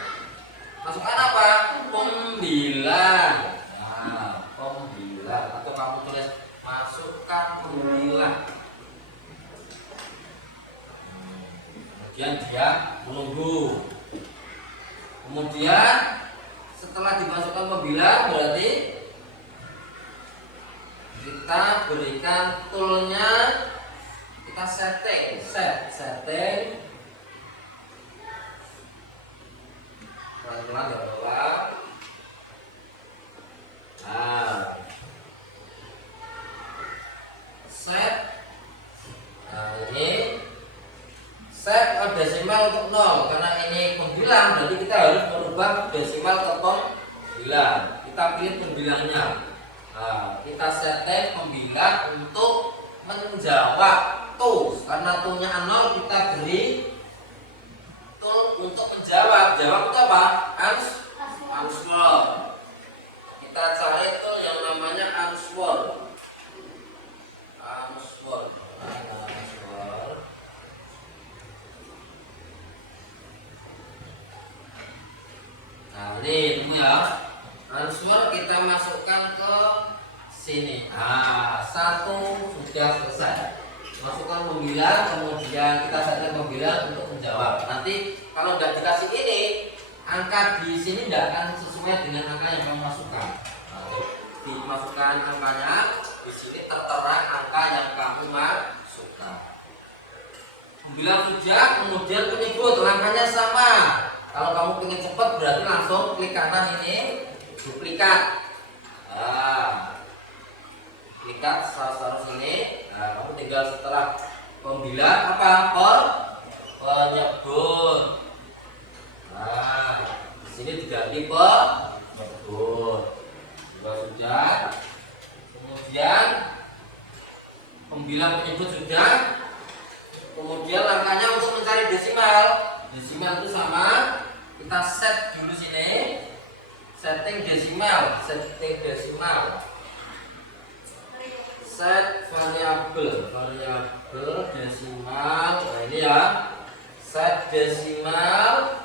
masukkan apa? Pembilang. Nah, pembilang. Atau kamu tulis masukkan pembilang. Kemudian dia menunggu. Kemudian setelah dimasukkan pembilang berarti kita berikan toolnya, kita setting pelan-pelan ke bawah. Nah, set. Nah, ini set desimal untuk 0 karena ini pembilang, berarti kita harus merubah desimal ke pembilang. Kita pilih pembilangnya. Nah, kita setting pembilang untuk menjawab to, karena to-nya 0 kita beri tool untuk menjawab. Jawab itu apa? Answer. Kita cari tool yang namanya answer. Nah, ini tunggu ya. Answer kita masukkan ke sini. Nah, satu sudah selesai. Masukkan pembilang, kemudian kita setting pembilang untuk menjawab. Nanti kalau tidak dikasih ini, angka di sini tidak akan sesuai dengan angka yang kamu masukkan. Nah, dimasukkan angkanya, di sini tertera angka yang kamu masukkan. Pembilang sudah, kemudian penyebut angkanya sama. Kalau kamu ingin cepat berarti langsung klik kanan ini duplikat. Nah, duplikat taruh sini. Nah, kamu tinggal setelah pembilang apa? Penyebut. Nah, di sini diganti penyebut. Sudah. Kemudian pembilang penyebut sudah. Kemudian langkahnya untuk mencari desimal. Desimal itu sama. Kita set dulu sini. Setting desimal. Set variabel desimal. Nah, ini ya. Set desimal.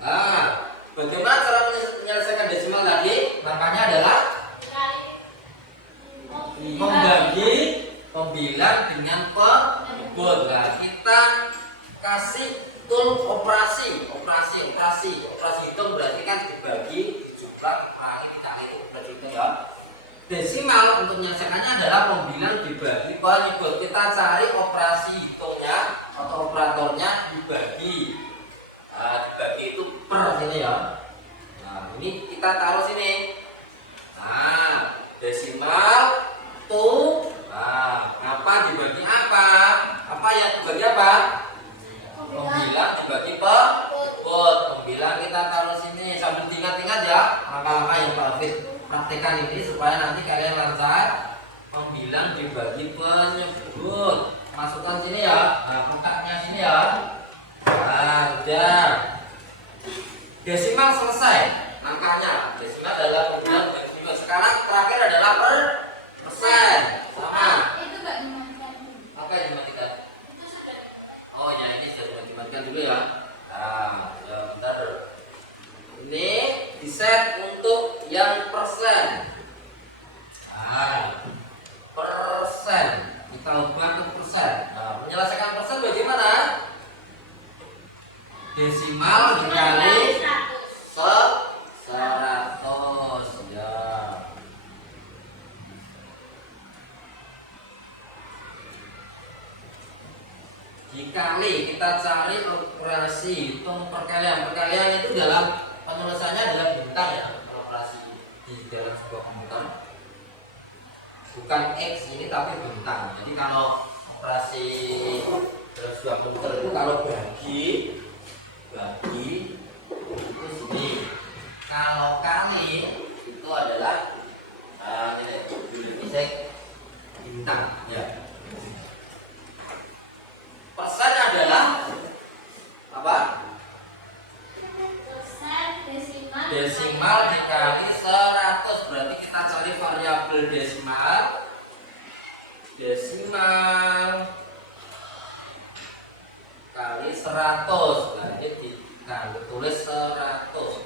Nah, bagaimana cara menyelesaikan desimal tadi? Langkahnya adalah membagi pembilang dengan penyebut. Nah, kita kasih tool operasi hitung, berarti kan dibagi, dijumlah, dikurangi, dicari, itu berarti hitung ya. Desimal untuk menyelesaikannya adalah pembilang dibagi penyebut. Kita cari operasi hitungnya atau operatornya dibagi. Nah, dibagi itu per sini ya. Nah, ini kita taruh sini. Nah, desimal to. Nah, apa dibagi apa? Apa yang dibagi apa? Pembilang dibagi penyebut. Pembilang kita taruh sini sambil ingat-ingat ya langkah-langkah yang Pak Hafiz praktekkan ini supaya nanti kalian lancar. Pembilang dibagi penyebut. Masukkan sini ya. Nah, kotaknya sini ya. Nah, udah. Desimal selesai angkanya. Desimal adalah pembilang dibagi penyebut. Sekarang terakhir adalah persen. Sama. Itu enggak dimatikan. Apa yang dimatikan? Itu sudah. Oh ya, ini sudah dimatikan dulu ya. Nah, ya bentar. Ini di set untuk yang persen. Nah, persen. Kita ubah ke persen. Nah, menyelesaikan persen bagaimana? Desimal dikali 100 ya. Dikali, kita cari operasi hitung perkalian. Perkalian itu dalam penulisannya adalah bintang ya. Operasi di dalam sebuah komputer bukan X ini tapi bintang. Jadi kalau operasi dalam sebuah komputer itu kalau bagi itu sini. Kalau kali itu adalah ini bintang ya. Persen adalah desimal dikali 100, berarti kita cari variabel desimal. Desimal kali 100. Nah, ini ditulis 100.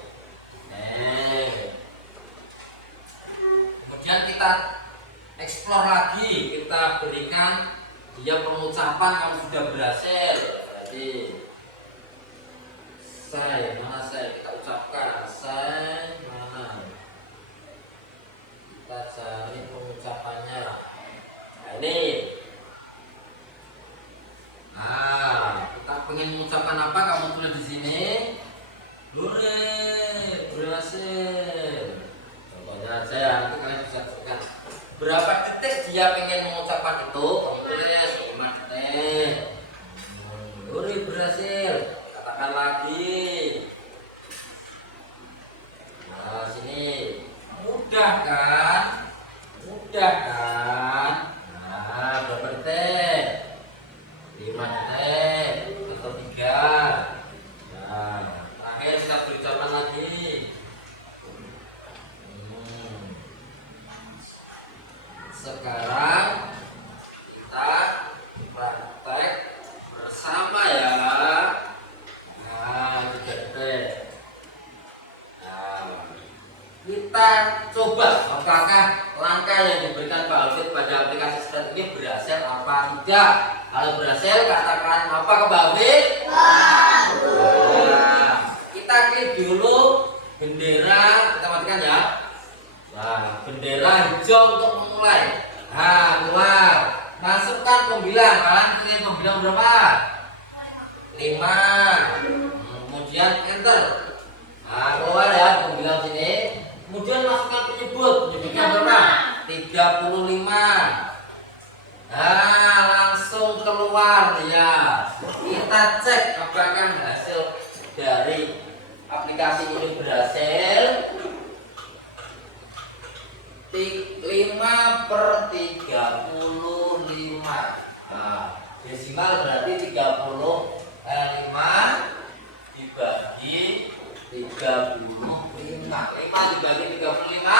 Kemudian kita eksplor lagi, kita berikan dia pengucapan yang sudah berhasil. Jadi mana saya kita ucapkan mana, kita cari pengucapannya. Nah, ini kita pengen mengucapkan apa, kamu tulis di sini. Berhasil. Contohnya aja ya, nanti kalian bisa cekkan berapa detik dia pengen mengucapkan itu, kamu tulis 5 detik. Berhasil. Katakan lagi. Nah, sini mudah kan? Mudah kan? Nah, berapa detik? 5 detik atau 3. Nah, terakhir kita beri jawaban lagi. Sekarang kita praktek bersama ya. Nah, 3 detik. Nah, kita coba apakah langkah yang diberikan Pak Alfred pada aplikasi Start ini berhasil apa tidak. Kalau berhasil, katakan apa ke Pak Alfred? Nah, kita klik dulu bendera, kita matikan ya. Nah, bendera hijau untuk memulai. Nah, keluar. Masukkan pembilang. Kalian pembilang berapa? 5. Kemudian enter. Nah, keluar ya pembilang sini. Kemudian masukkan penyebutnya berapa? 35. Nah, langsung keluar ya. Kita cek apakah hasil dari aplikasi ini berhasil. 5/35. Nah, desimal berarti 35 dibagi 35. 5 dibagi 35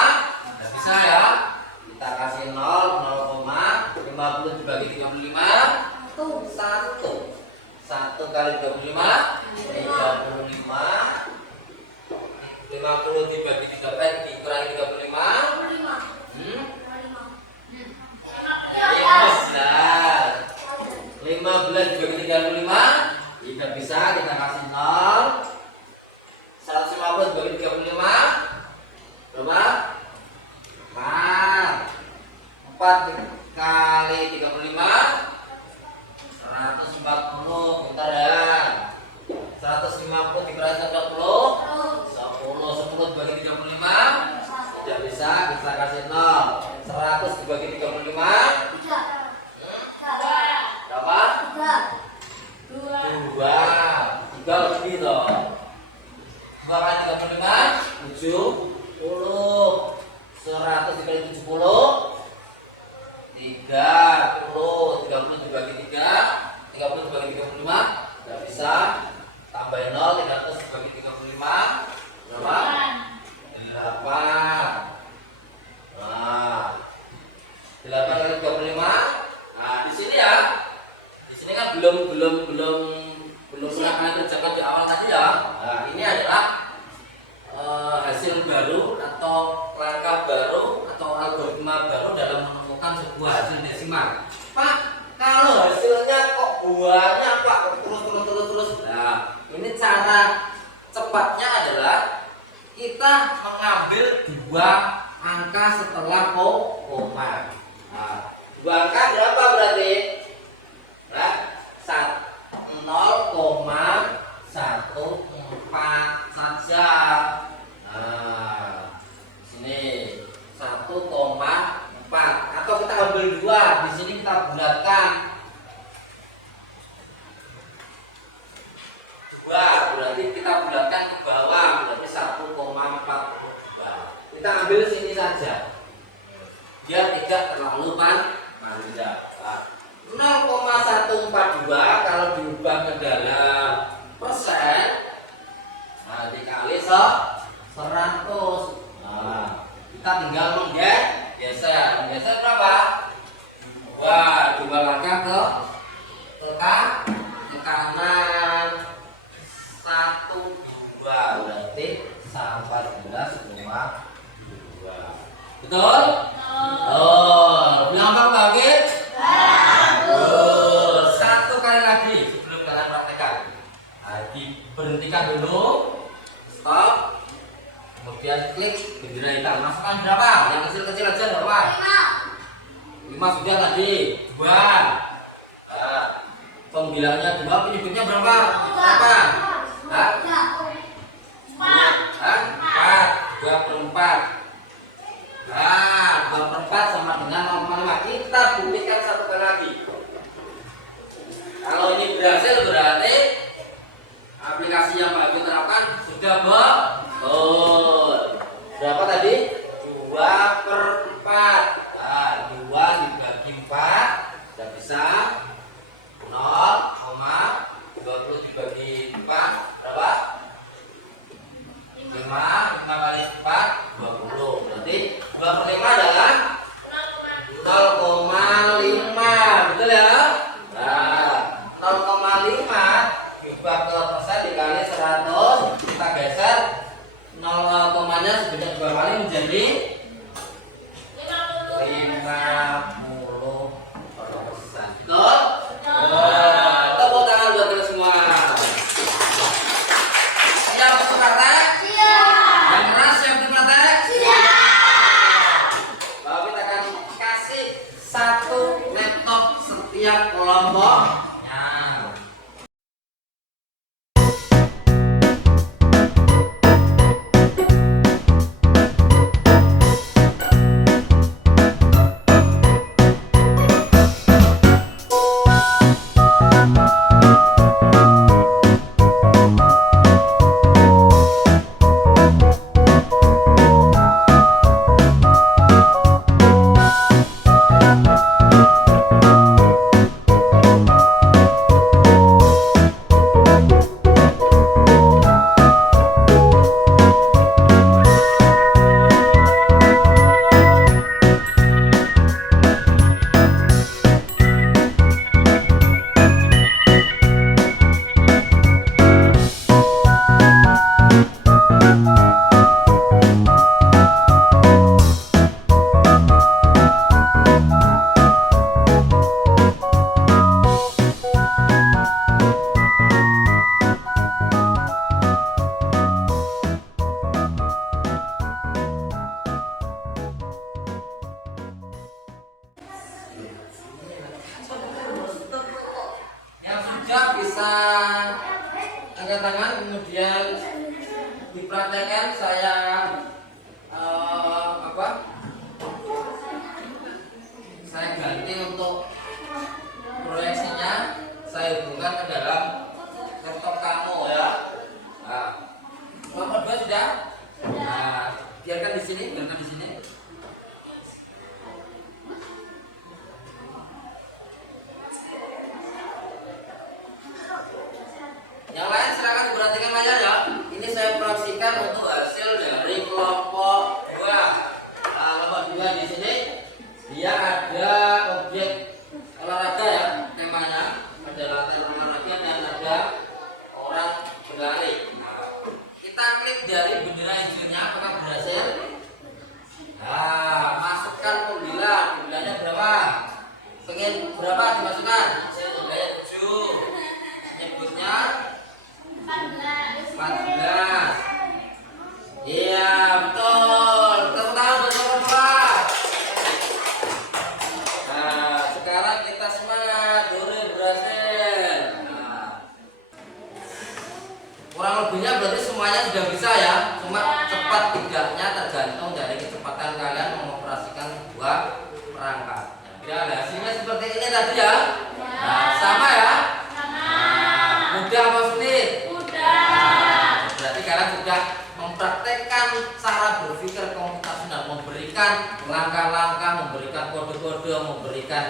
nggak bisa ya. Kita kasih 0, 50 dibagi 35 1. 1 kali 25 35. 50 dibagi 3 dikurangi 35 15 dibagi 35 tidak bisa, kita kasih 0. 150 dibagi 35 berapa? 4 kali 35 140. Bentar ya. 150 dikurangi 140 10 dibagi 35 tidak bisa, kita kasih 0. 100 dibagi 35 berapa? 2. 3 lebih toh. 2 kali 35 70. 100 dikali 70 30. 30 dibagi 3 30 dibagi 35 tidak bisa. Tambahin 0. 300 dibagi 35 berapa? 8. Nah, 8 kali 35. Nah, di sini ya. Di sini kan belum pernah kalian kerjakan di awal tadi ya. Nah, ini adalah hasil baru atau langkah baru atau algoritma baru dalam menemukan sebuah hasil desimal. Pak, kalau hasilnya kok buahnya Pak terus. Nah, ini cara cepatnya adalah kita mengambil 2 angka setelah koma. Nah, 2 angka berapa berarti? Nah, 0,14 saja. Nah, sini 1,4 atau kita ambil 2, di sini kita bulatkan 2, berarti kita bulatkan ke bawah, berarti 1,42. Kita ambil sini saja, dia tidak terlalu panjang. 0,142 kalau diubah ke dalam persen, nah dikali 100. tinggal menggeser. Menggeser berapa? Dua langkah ke kanan. 1, 2, berarti sampai 11, 2. Betul? Oh, bilang apa lagi? Bagus. Satu kali lagi sebelum kalian praktekkan. Berhentikan dulu, stop, kemudian klik bendera hitam. Masukkan berapa? Yang kecil-kecil aja berapa? 5 sudah tadi. 2. Pembilangnya 2, penyebutnya berapa? Berapa? 2/4. Nah, 2/4 sama dengan 0,5. Kita buktikan satu kali lagi. Kalau ini berhasil berarti aplikasi yang Pak Ibu terapkan sudah betul. Berapa tadi? 2/4. Nah, 2 dibagi 4 sudah bisa. 0,20 dibagi 4 berapa? 5 kali 4 20. Berarti 2/5 adalah 0,5. Betul ya? Nah, 0,5 diubah ke persen dikali 100, kita geser 0 komanya sebanyak 2 kali menjadi 50%. Betul? Tepuk tangan buat kalian semua. Siap untuk praktek? Yang keras siap untuk praktek? Bahwa kita akan kasih 1 laptop setiap kelompoknya. Bisa angkat tangan kemudian dipraktekkan. Saya saya ganti untuk proyeksinya, saya hubungkan ke dalam laptop kamu ya. Nah, nomor 2 sudah. Nah, biarkan di sini. Yang lain silakan diperhatikan layar ya. Ini saya proyeksikan untuk hasil dari kelompok 2. Nah, kelompok 2 di sini dia ada objek olahraga ya, temanya ada latihan olahraga dan ada orang berlari. Nah, kita klik dari bendera hijaunya, apakah berhasil? Nah, masukkan pembilanya berapa? Pengen berapa dimasukkan? Pembilanya 7. Nyebutnya 14. Iya, betul. Tepuk tangan buat teman-teman. Nah, sekarang kita semangat. Dore berhasil. Nah, kurang lebihnya berarti semuanya sudah bisa ya. Cuma cepat tidaknya tergantung dari kecepatan kalian mengoperasikan sebuah perangkat. Ya, hasilnya seperti ini tadi ya. Nah, sama ya. Mudah apa sulit? Mudah. Berarti kalian sudah mempraktekkan cara berpikir komputasional, memberikan langkah-langkah, memberikan kode-kode, memberikan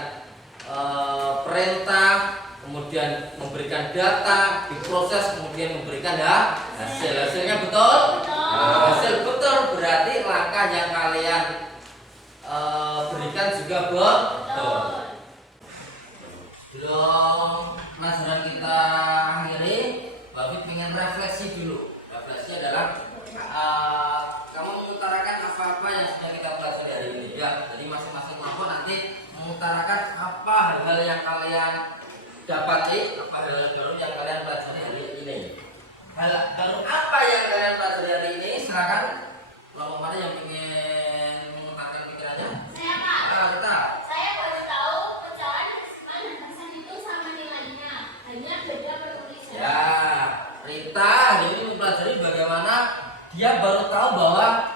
perintah, kemudian memberikan data, diproses, kemudian memberikan hasil. Hasilnya betul? Hasil betul berarti langkah yang kalian juga betul. Sebelum pelajaran kita akhiri, Bapak ingin refleksi dulu. Refleksi adalah kamu mengutarakan apa-apa yang sudah kita pelajari hari ini ya. Jadi masing-masing kelompok nanti mengutarakan apa hal-hal yang kalian dapati, apa hal-hal baru yang kalian pelajari hari ini. Hal baru apa yang kalian pelajari hari ini? Silakan. Kelompok mana yang ingin mengutarakan pikirannya? Saya Pak. Kita. Saya baru tahu pecahan desimal dan persen itu sama nilainya, hanya beda penulisan. Ya, Rita jadi mempelajari bagaimana dia baru tahu bahwa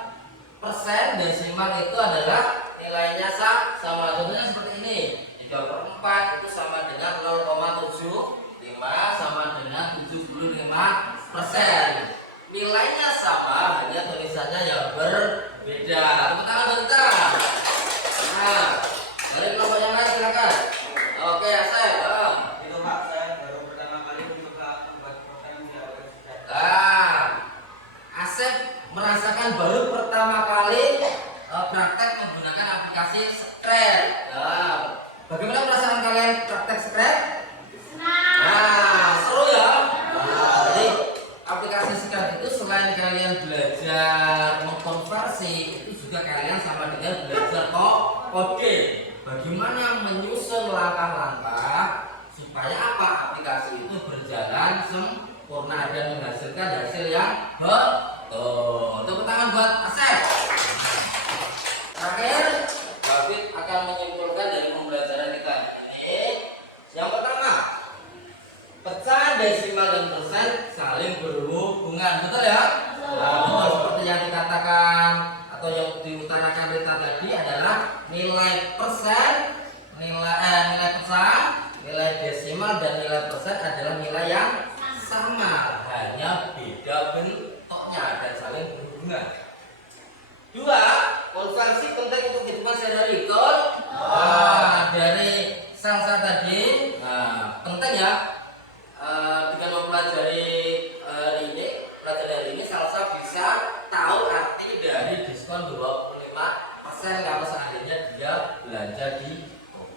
persen desimal itu adalah nilainya sama. Contohnya seperti ini, 3/4 itu sama dengan 0,75 sama dengan 75%. Nilainya sama, hanya tulisannya yang berbeda. Tepuk tangan buat kita. Nah, dari kelompok yang lain silakan. Oke, Asep. Itu Pak, saya baru pertama kali mencoba membuat program di awal. Asep merasakan baru pertama kali praktek menggunakan aplikasi Scratch. Bagaimana perasaan kalian praktek Scratch? Senang. Seru ya. Jadi aplikasi Scratch itu selain kalian belajar mengkonversi, itu juga kalian sama dengan belajar kode. Bagaimana menyusun langkah-langkah supaya apa aplikasi itu berjalan sempurna dan menghasilkan hasil yang betul. Tepuk tangan buat Asep. Terakhir, David akan menyimpulkan dari pembelajaran kita ini. Yang pertama, pecahan desimal dan persen saling berhubungan, betul ya? Betul, seperti yang dikatakan atau yang diutarakan Rita tadi adalah nilai persen, nilai pecahan, nilai desimal dan nilai persen adalah nilai yang sama, hanya beda bentuknya dan saling berhubungan. Dua, konversi penting untuk hitungan sehari-hari. Betul? Dari salsa tadi, penting ya. Dengan mempelajari hari ini, salsa bisa tahu arti dari diskon 25% kalau seandainya dia belanja di toko.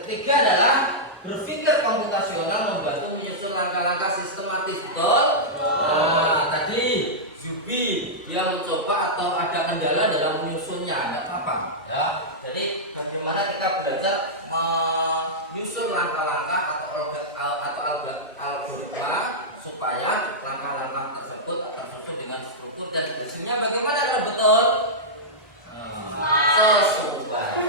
Ketiga adalah berpikir komputasional membantu menyusun langkah-langkah sistematis. Betul? Tadi Zubi dia mencoba atau ada kendala dalam menyusunnya, nggak apa-apa ya. Jadi bagaimana kita belajar menyusun langkah-langkah atau algoritma supaya langkah-langkah tersebut tersusun dengan struktur dan desainnya bagaimana kalau betul sesuai.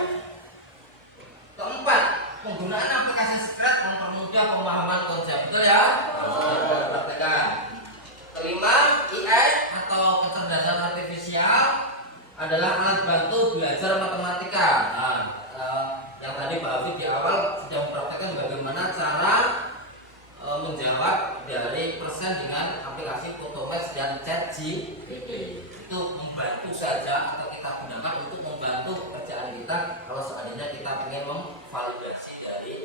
Keempat, penggunaan aplikasi Scratch mempermudah pemahaman konsep. Betul ya? Praktekkan. Kelima, AI atau kecerdasan artifisial adalah alat bantu belajar matematika. Yang tadi Pak Afif di awal sudah mempraktekkan bagaimana cara menjawab dari persen dengan aplikasi Photomax dan ChatGPT. Itu membantu saja atau kita gunakan untuk membantu pekerjaan kita kalau seandainya kita ingin memvalidasi dari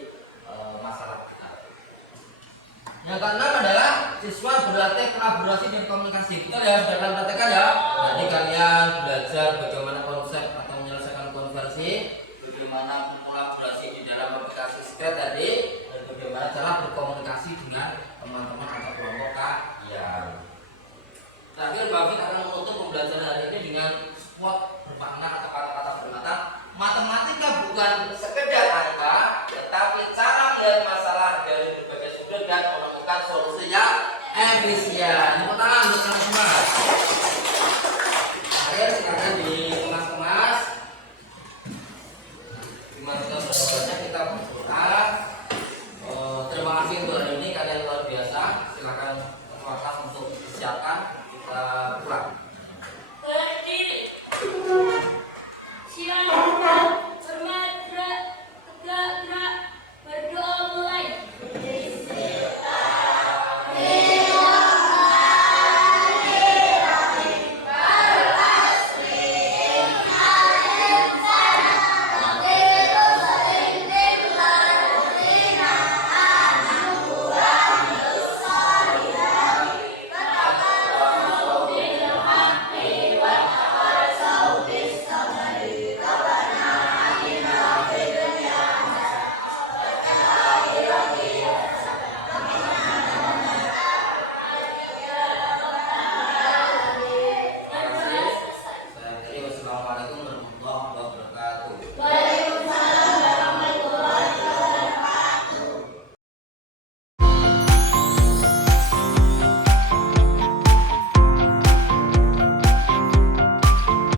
masalah kita. Yang keenam adalah siswa berlatih kolaborasi dan komunikasi. Betul ya, sudah kalian praktekkan ya. Jadi kalian belajar bagaimana konsep atau menyelesaikan konversi, bagaimana kolaborasi di dalam aplikasi Scratch tadi, dan bagaimana cara berkomunikasi dengan teman-teman atau kelompok kalian. Terakhir, Bapak akan menutup pembelajaran hari ini dengan quote bermakna atau kata-kata bermakna. Matematika bukan sekedar angka, tetapi cara melihat masalah dari berbagai sudut dan menemukan solusi yang efisien. Tepuk tangan untuk semua. Akhir silakan dikemas-kemas. Dimasukkan berdoanya, kita berdoa. Terima kasih untuk hari ini, kalian luar biasa. Silakan kelas untuk disiapkan. Kita